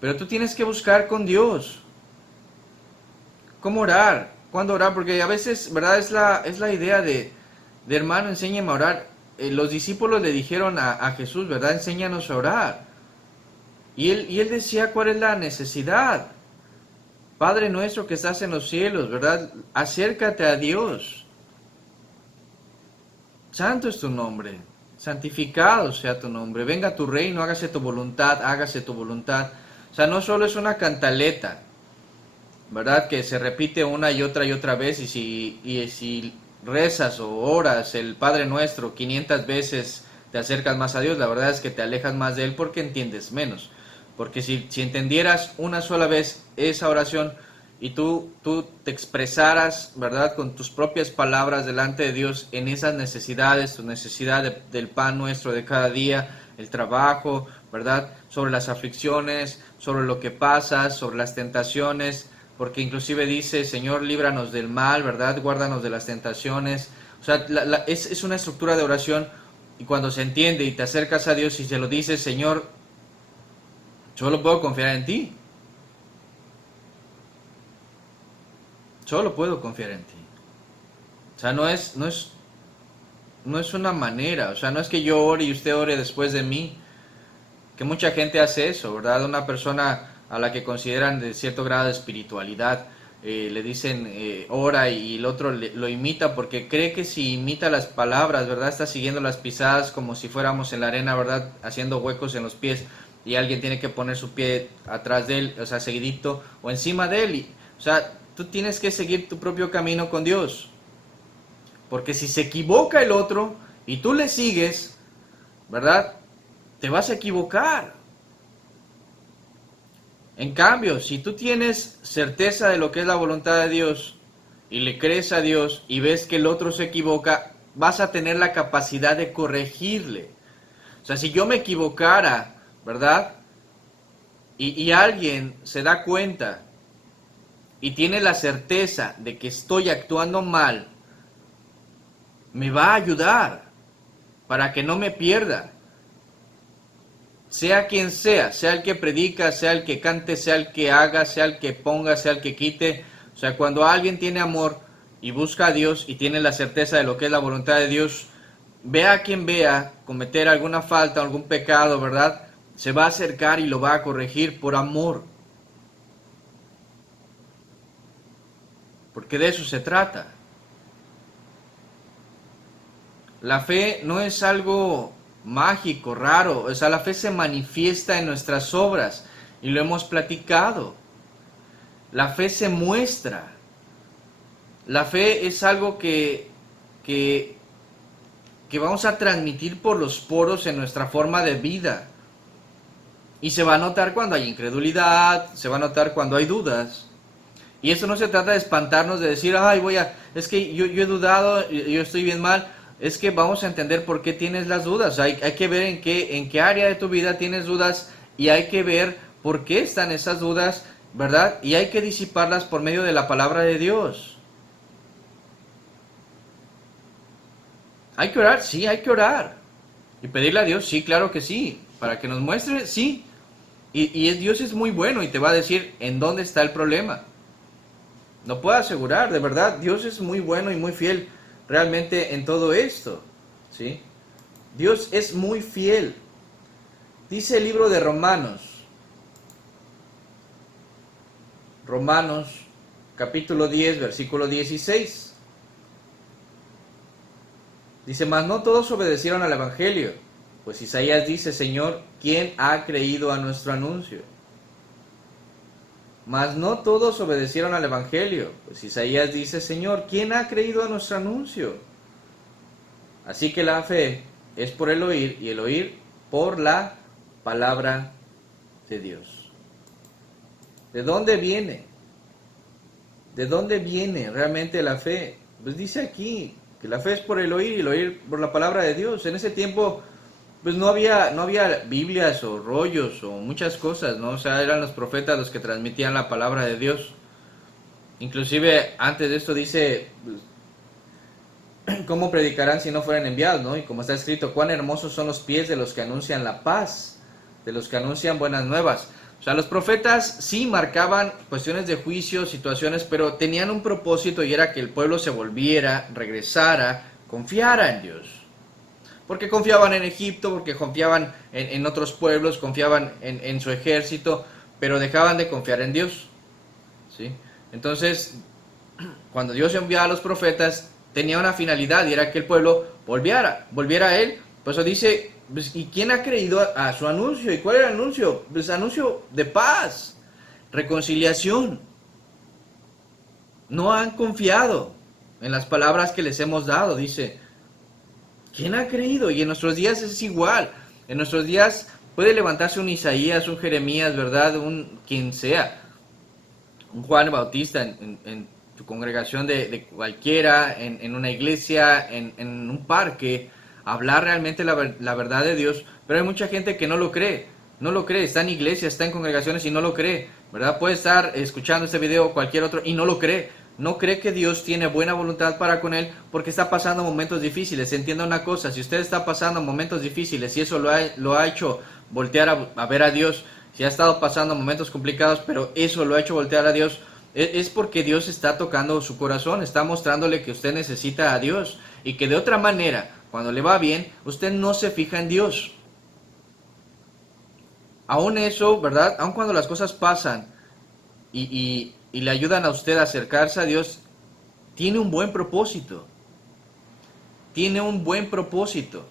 Pero tú tienes que buscar con Dios. ¿Cómo orar? ¿Cuándo orar? Porque a veces, ¿verdad?, es la idea de hermano, enséñame a orar. Los discípulos le dijeron a Jesús, ¿verdad?, enséñanos a orar. Y él decía, ¿cuál es la necesidad? Padre nuestro que estás en los cielos, ¿verdad?, acércate a Dios. Santo es tu nombre, santificado sea tu nombre, venga tu reino, hágase tu voluntad, hágase tu voluntad. O sea, no solo es una cantaleta, ¿verdad?, que se repite una y otra vez, y si rezas o oras el Padre Nuestro 500 veces te acercas más a Dios, la verdad es que te alejas más de Él porque entiendes menos. Porque si entendieras una sola vez esa oración y tú te expresaras, ¿verdad?, con tus propias palabras delante de Dios en esas necesidades, tu necesidad del pan nuestro de cada día, el trabajo, ¿verdad?, sobre las aflicciones, sobre lo que pasa, sobre las tentaciones, porque inclusive dice, Señor, líbranos del mal, ¿verdad?, guárdanos de las tentaciones. O sea, es una estructura de oración, y cuando se entiende y te acercas a Dios y se lo dices, Señor, solo puedo confiar en ti. Solo puedo confiar en ti. O sea, no es una manera, o sea, no es que yo ore y usted ore después de mí. Que mucha gente hace eso, ¿verdad? Una persona a la que consideran de cierto grado de espiritualidad, le dicen ora, y el otro lo imita porque cree que si imita las palabras, ¿verdad?, está siguiendo las pisadas como si fuéramos en la arena, ¿verdad?, haciendo huecos en los pies, y alguien tiene que poner su pie atrás de él, o sea, seguidito, o encima de él. O sea, tú tienes que seguir tu propio camino con Dios. Porque si se equivoca el otro y tú le sigues, ¿verdad?, te vas a equivocar. En cambio, si tú tienes certeza de lo que es la voluntad de Dios y le crees a Dios y ves que el otro se equivoca, vas a tener la capacidad de corregirle. O sea, si yo me equivocara, ¿verdad? Y alguien se da cuenta y tiene la certeza de que estoy actuando mal, me va a ayudar para que no me pierda. Sea quien sea el que predica, sea el que cante, sea el que haga, sea el que ponga, sea el que quite. O sea, cuando alguien tiene amor y busca a Dios y tiene la certeza de lo que es la voluntad de Dios, vea a quien vea cometer alguna falta, algún pecado, ¿verdad? Se va a acercar y lo va a corregir por amor. Porque de eso se trata. La fe no es algo mágico, raro. O sea, la fe se manifiesta en nuestras obras y lo hemos platicado. La fe se muestra. La fe es algo que vamos a transmitir por los poros en nuestra forma de vida. Y se va a notar cuando hay incredulidad, se va a notar cuando hay dudas. Y eso no se trata de espantarnos, de decir, ay, es que yo he dudado, yo estoy bien mal. Es que vamos a entender por qué tienes las dudas. Hay que ver en qué área de tu vida tienes dudas y hay que ver por qué están esas dudas, ¿verdad? Y hay que disiparlas por medio de la palabra de Dios. ¿Hay que orar? Sí, hay que orar. ¿Y pedirle a Dios? Sí, claro que sí. Para que nos muestre, sí. Y Dios es muy bueno y te va a decir en dónde está el problema. Lo puedo asegurar, de verdad, Dios es muy bueno y muy fiel realmente en todo esto, ¿sí? Dios es muy fiel. Dice el libro de Romanos, capítulo 10, versículo 16. Dice, mas no todos obedecieron al Evangelio, pues Isaías dice, Señor, ¿quién ha creído a nuestro anuncio? Mas no todos obedecieron al Evangelio, pues Isaías dice, Señor, ¿quién ha creído a nuestro anuncio? Así que la fe es por el oír, y el oír por la palabra de Dios. ¿De dónde viene? ¿De dónde viene realmente la fe? Pues dice aquí, que la fe es por el oír, y el oír por la palabra de Dios. En ese tiempo pues no había Biblias o rollos o muchas cosas, ¿no? O sea, eran los profetas los que transmitían la palabra de Dios. Inclusive antes de esto dice, pues, ¿cómo predicarán si no fueran enviados, no? Y como está escrito, cuán hermosos son los pies de los que anuncian la paz, de los que anuncian buenas nuevas. O sea, los profetas sí marcaban cuestiones de juicio, situaciones, pero tenían un propósito y era que el pueblo se volviera, regresara, confiara en Dios. Porque confiaban en Egipto, porque confiaban en otros pueblos, confiaban en su ejército, pero dejaban de confiar en Dios, ¿sí? Entonces, cuando Dios enviaba a los profetas, tenía una finalidad y era que el pueblo volviera a Él. Por eso dice, pues, ¿y quién ha creído a su anuncio? ¿Y cuál era el anuncio? Pues anuncio de paz, reconciliación. No han confiado en las palabras que les hemos dado, dice. ¿Quién ha creído? Y en nuestros días es igual. En nuestros días puede levantarse un Isaías, un Jeremías, ¿verdad? Quien sea. Un Juan Bautista en tu congregación de cualquiera, en una iglesia, en un parque, hablar realmente la verdad de Dios. Pero hay mucha gente que no lo cree. No lo cree. Está en iglesias, está en congregaciones y no lo cree, ¿verdad? Puede estar escuchando este video o cualquier otro y no lo cree. No cree que Dios tiene buena voluntad para con él porque está pasando momentos difíciles. Entienda una cosa, si usted está pasando momentos difíciles y eso lo ha hecho voltear a ver a Dios, si ha estado pasando momentos complicados, pero eso lo ha hecho voltear a Dios, es porque Dios está tocando su corazón, está mostrándole que usted necesita a Dios y que de otra manera, cuando le va bien, usted no se fija en Dios. Aún eso, ¿verdad? Aún cuando las cosas pasan y le ayudan a usted a acercarse a Dios, tiene un buen propósito. Tiene un buen propósito.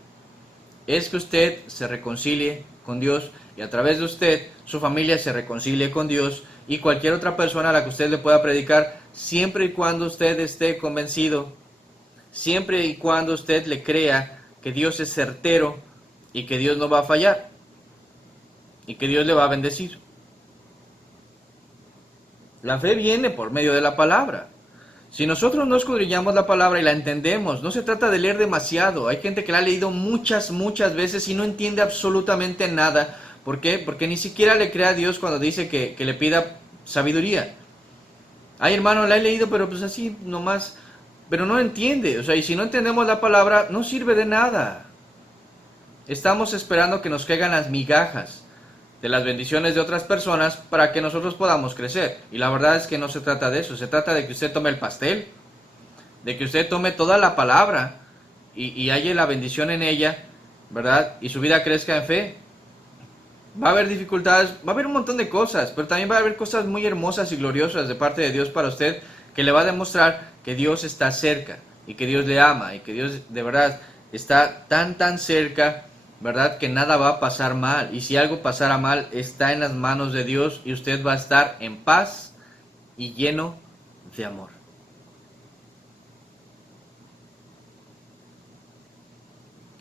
Es que usted se reconcilie con Dios y a través de usted, su familia se reconcilie con Dios y cualquier otra persona a la que usted le pueda predicar, siempre y cuando usted esté convencido, siempre y cuando usted le crea que Dios es certero y que Dios no va a fallar y que Dios le va a bendecir. La fe viene por medio de la palabra. Si nosotros no escudriñamos la palabra y la entendemos, no se trata de leer demasiado. Hay gente que la ha leído muchas veces y no entiende absolutamente nada. ¿Por qué? Porque ni siquiera le cree a Dios cuando dice que le pida sabiduría. Ay, hermano, la he leído, pero pues así nomás, pero no entiende. O sea, y si no entendemos la palabra, no sirve de nada. Estamos esperando que nos caigan las migajas de las bendiciones de otras personas para que nosotros podamos crecer. Y la verdad es que no se trata de eso, se trata de que usted tome el pastel, de que usted tome toda la palabra y halle la bendición en ella, ¿verdad? Y su vida crezca en fe. Va a haber dificultades, va a haber un montón de cosas, pero también va a haber cosas muy hermosas y gloriosas de parte de Dios para usted, que le va a demostrar que Dios está cerca y que Dios le ama y que Dios de verdad está tan cerca, ¿verdad? Que nada va a pasar mal. Y si algo pasara mal, está en las manos de Dios y usted va a estar en paz y lleno de amor.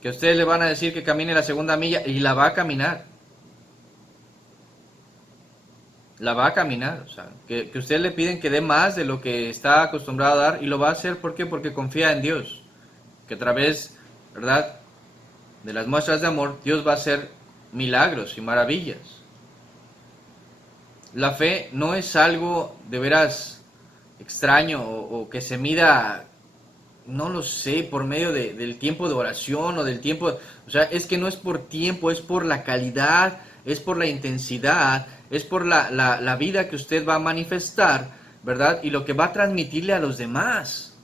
Que ustedes le van a decir que camine la segunda milla y la va a caminar. La va a caminar. O sea, que ustedes le piden que dé más de lo que está acostumbrado a dar y lo va a hacer. ¿Por qué? Porque confía en Dios. Que a través, ¿verdad?, de las muestras de amor, Dios va a hacer milagros y maravillas. La fe no es algo de veras extraño o que se mida, no lo sé, por medio del tiempo de oración o del tiempo, o sea, es que no es por tiempo, es por la calidad, es por la intensidad, es por la vida que usted va a manifestar, ¿verdad? Y lo que va a transmitirle a los demás.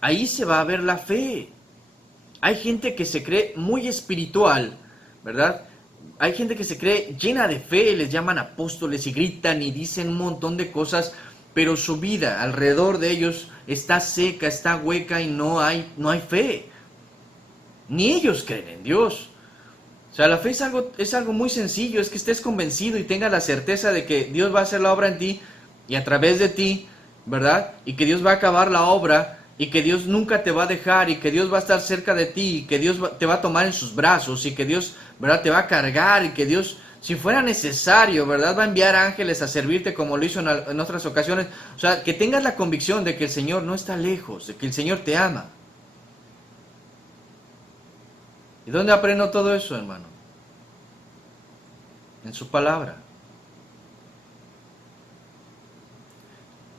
Ahí se va a ver la fe. Hay gente que se cree muy espiritual, ¿verdad? Hay gente que se cree llena de fe, les llaman apóstoles y gritan y dicen un montón de cosas, pero su vida alrededor de ellos está seca, está hueca y no hay fe. Ni ellos creen en Dios. O sea, la fe es algo muy sencillo, es que estés convencido y tengas la certeza de que Dios va a hacer la obra en ti y a través de ti, ¿verdad? Y que Dios va a acabar la obra y que Dios nunca te va a dejar y que Dios va a estar cerca de ti y que Dios te va a tomar en sus brazos y que Dios, ¿verdad?, te va a cargar y que Dios, si fuera necesario, ¿verdad?, va a enviar ángeles a servirte como lo hizo en otras ocasiones. O sea, que tengas la convicción de que el Señor no está lejos, de que el Señor te ama. ¿Y dónde aprendo todo eso, hermano? En su palabra.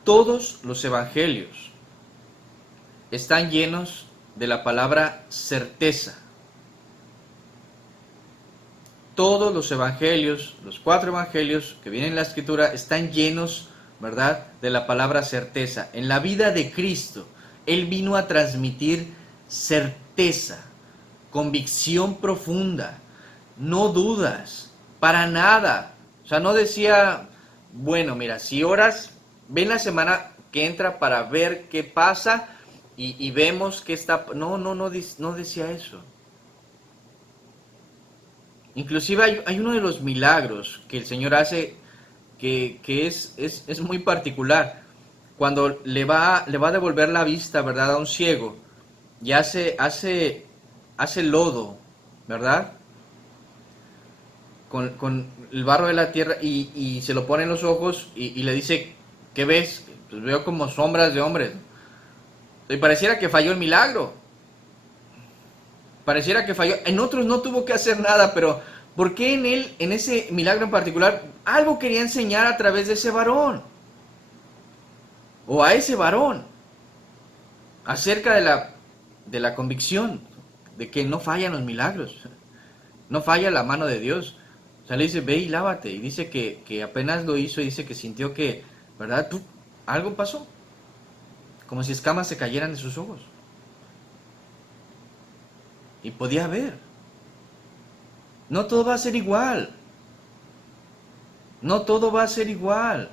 Todos los evangelios están llenos de la palabra certeza. Todos los evangelios, los 4 evangelios que vienen en la Escritura, están llenos, ¿verdad?, de la palabra certeza. En la vida de Cristo, Él vino a transmitir certeza, convicción profunda, no dudas, para nada. O sea, no decía, bueno, mira, si oras, ven la semana que entra para ver qué pasa y vemos que está... No decía eso. Inclusive hay uno de los milagros que el Señor hace que es muy particular. Cuando le va a devolver la vista, ¿verdad?, a un ciego, y hace lodo, ¿verdad?, con el barro de la tierra y se lo pone en los ojos y le dice, ¿qué ves? Pues veo como sombras de hombres. Y pareciera que falló el milagro. Pareciera que falló. En otros no tuvo que hacer nada, pero ¿por qué en él, en ese milagro en particular, algo quería enseñar a través de ese varón? O a ese varón. Acerca de la convicción de que no fallan los milagros. No falla la mano de Dios. O sea, le dice, ve y lávate. Y dice que apenas lo hizo y dice que sintió que, ¿verdad?, algo pasó. Como si escamas se cayeran de sus ojos. Y podía ver. No todo va a ser igual. No todo va a ser igual.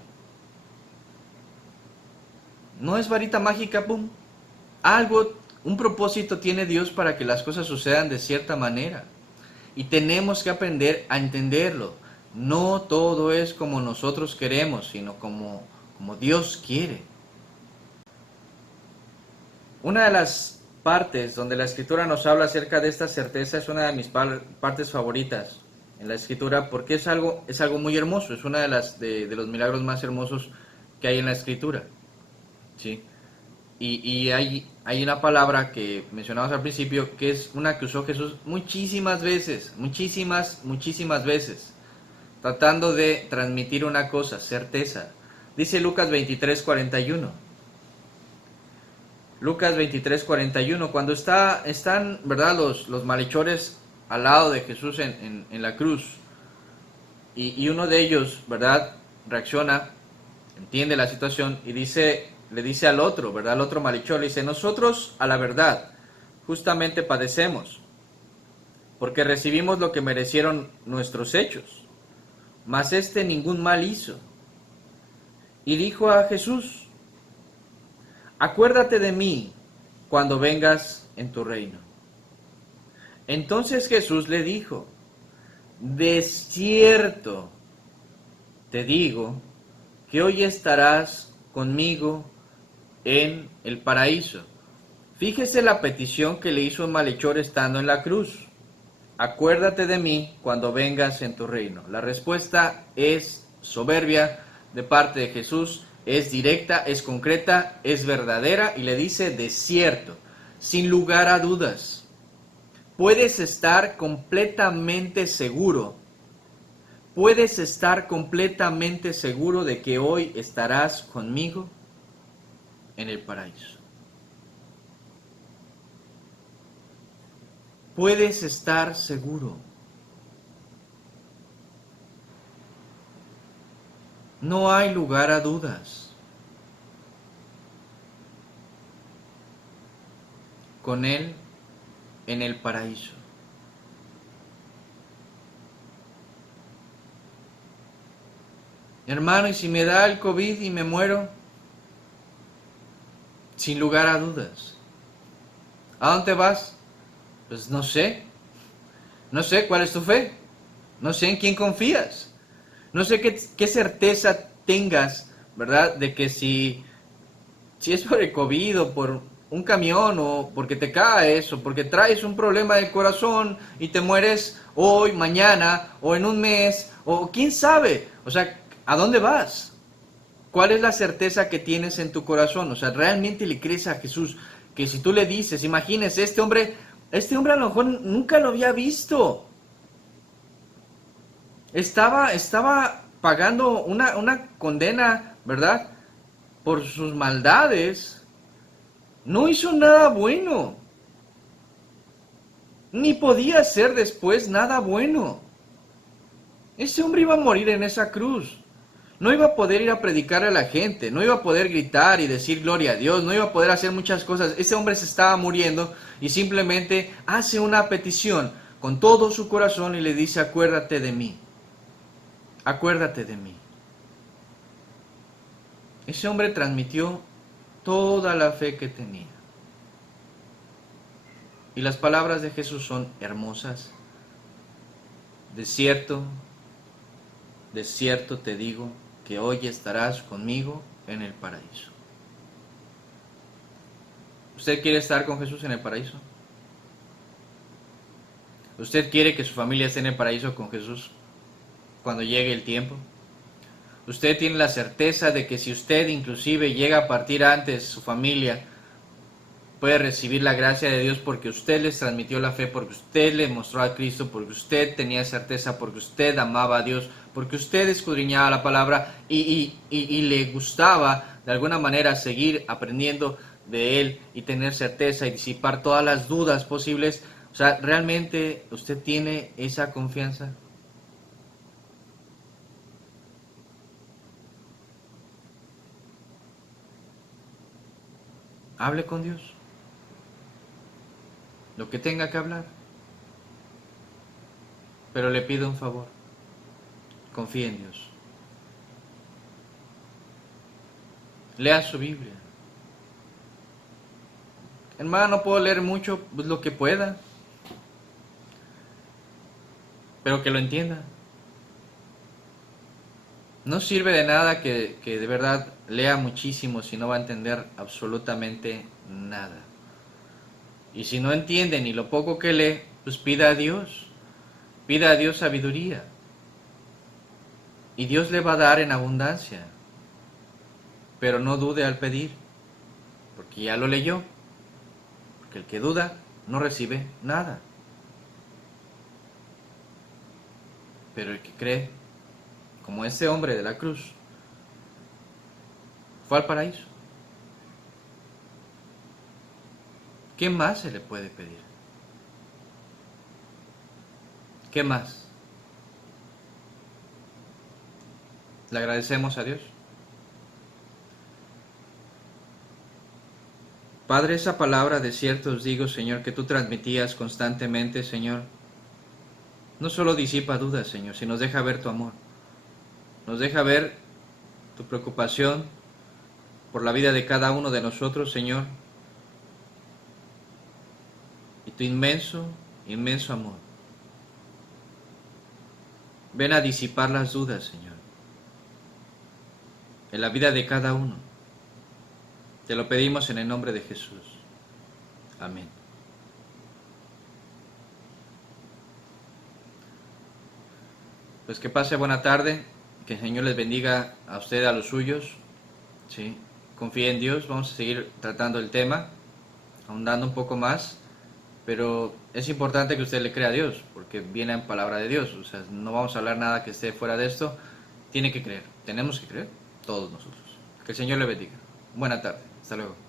No es varita mágica, pum. Algo, un propósito tiene Dios para que las cosas sucedan de cierta manera. Y tenemos que aprender a entenderlo. No todo es como nosotros queremos, sino como Dios quiere. Una de las partes donde la Escritura nos habla acerca de esta certeza es una de mis partes favoritas en la Escritura, porque es algo muy hermoso, es una de los milagros más hermosos que hay en la Escritura. ¿sí? Y hay una palabra que mencionamos al principio que es una que usó Jesús muchísimas veces, muchísimas veces, tratando de transmitir una cosa, certeza. Dice Lucas 23:41. Lucas 23:41, cuando están, ¿verdad?, los malhechores al lado de Jesús en la cruz, y uno de ellos, ¿verdad?, reacciona, entiende la situación y le dice al otro, ¿verdad?, al otro malhechor, le dice: nosotros a la verdad justamente padecemos, porque recibimos lo que merecieron nuestros hechos, mas este ningún mal hizo. Y dijo a Jesús: acuérdate de mí cuando vengas en tu reino. Entonces Jesús le dijo: de cierto te digo que hoy estarás conmigo en el paraíso. Fíjese la petición que le hizo el malhechor estando en la cruz: acuérdate de mí cuando vengas en tu reino. La respuesta es soberbia de parte de Jesús, es directa, es concreta, es verdadera, y le dice: de cierto, sin lugar a dudas. Puedes estar completamente seguro, de que hoy estarás conmigo en el paraíso. Puedes estar seguro. No hay lugar a dudas. Con Él en el paraíso. Hermano, ¿y si me da el COVID y me muero? Sin lugar a dudas. ¿A dónde vas? Pues no sé. No sé cuál es tu fe. No sé en quién confías. No sé qué certeza tengas, ¿verdad?, de que si es por el COVID o por un camión o porque te caes o porque traes un problema del corazón y te mueres hoy, mañana o en un mes o quién sabe. O sea, ¿a dónde vas? ¿Cuál es la certeza que tienes en tu corazón? O sea, ¿realmente le crees a Jesús? Que si tú le dices, imagínese, este hombre a lo mejor nunca lo había visto. Estaba pagando una condena, ¿verdad?, por sus maldades. No hizo nada bueno. Ni podía hacer después nada bueno. Ese hombre iba a morir en esa cruz. No iba a poder ir a predicar a la gente. No iba a poder gritar y decir gloria a Dios. No iba a poder hacer muchas cosas. Ese hombre se estaba muriendo y simplemente hace una petición con todo su corazón y le dice: acuérdate de mí. Acuérdate de mí. Ese hombre transmitió toda la fe que tenía. Y las palabras de Jesús son hermosas. De cierto te digo que hoy estarás conmigo en el paraíso. ¿Usted quiere estar con Jesús en el paraíso? ¿Usted quiere que su familia esté en el paraíso con Jesús cuando llegue el tiempo? Usted tiene la certeza de que si usted inclusive llega a partir antes, su familia puede recibir la gracia de Dios porque usted les transmitió la fe, porque usted le mostró a Cristo, porque usted tenía certeza, porque usted amaba a Dios, porque usted escudriñaba la palabra y le gustaba de alguna manera seguir aprendiendo de Él y tener certeza y disipar todas las dudas posibles. O sea, ¿realmente usted tiene esa confianza? Hable con Dios. Lo que tenga que hablar. Pero le pido un favor. Confíe en Dios. Lea su Biblia. Hermano, no puedo leer mucho, pues lo que pueda. Pero que lo entienda. No sirve de nada que de verdad lea muchísimo si no va a entender absolutamente nada. Y si no entiende ni lo poco que lee, pues pida a Dios. Pida a Dios sabiduría. Y Dios le va a dar en abundancia. Pero no dude al pedir. porque ya lo leyó. Porque el que duda no recibe nada. Pero el que cree, como ese hombre de la cruz, fue al paraíso. ¿Qué más se le puede pedir? ¿Qué más? ¿Le agradecemos a Dios? Padre, esa palabra de cierto os digo, Señor, que tú transmitías constantemente, Señor, no solo disipa dudas, Señor, sino nos deja ver tu amor. Nos deja ver tu preocupación por la vida de cada uno de nosotros, Señor, y tu inmenso, inmenso amor. Ven a disipar las dudas, Señor, en la vida de cada uno. Te lo pedimos en el nombre de Jesús. Amén. Pues que pase buena tarde, que el Señor les bendiga a usted, a los suyos. ¿Sí? Confíe en Dios, vamos a seguir tratando el tema, ahondando un poco más, pero es importante que usted le crea a Dios, porque viene en palabra de Dios. O sea, no vamos a hablar nada que esté fuera de esto. Tiene que creer, tenemos que creer, todos nosotros. Que el Señor le bendiga. Buena tarde, hasta luego.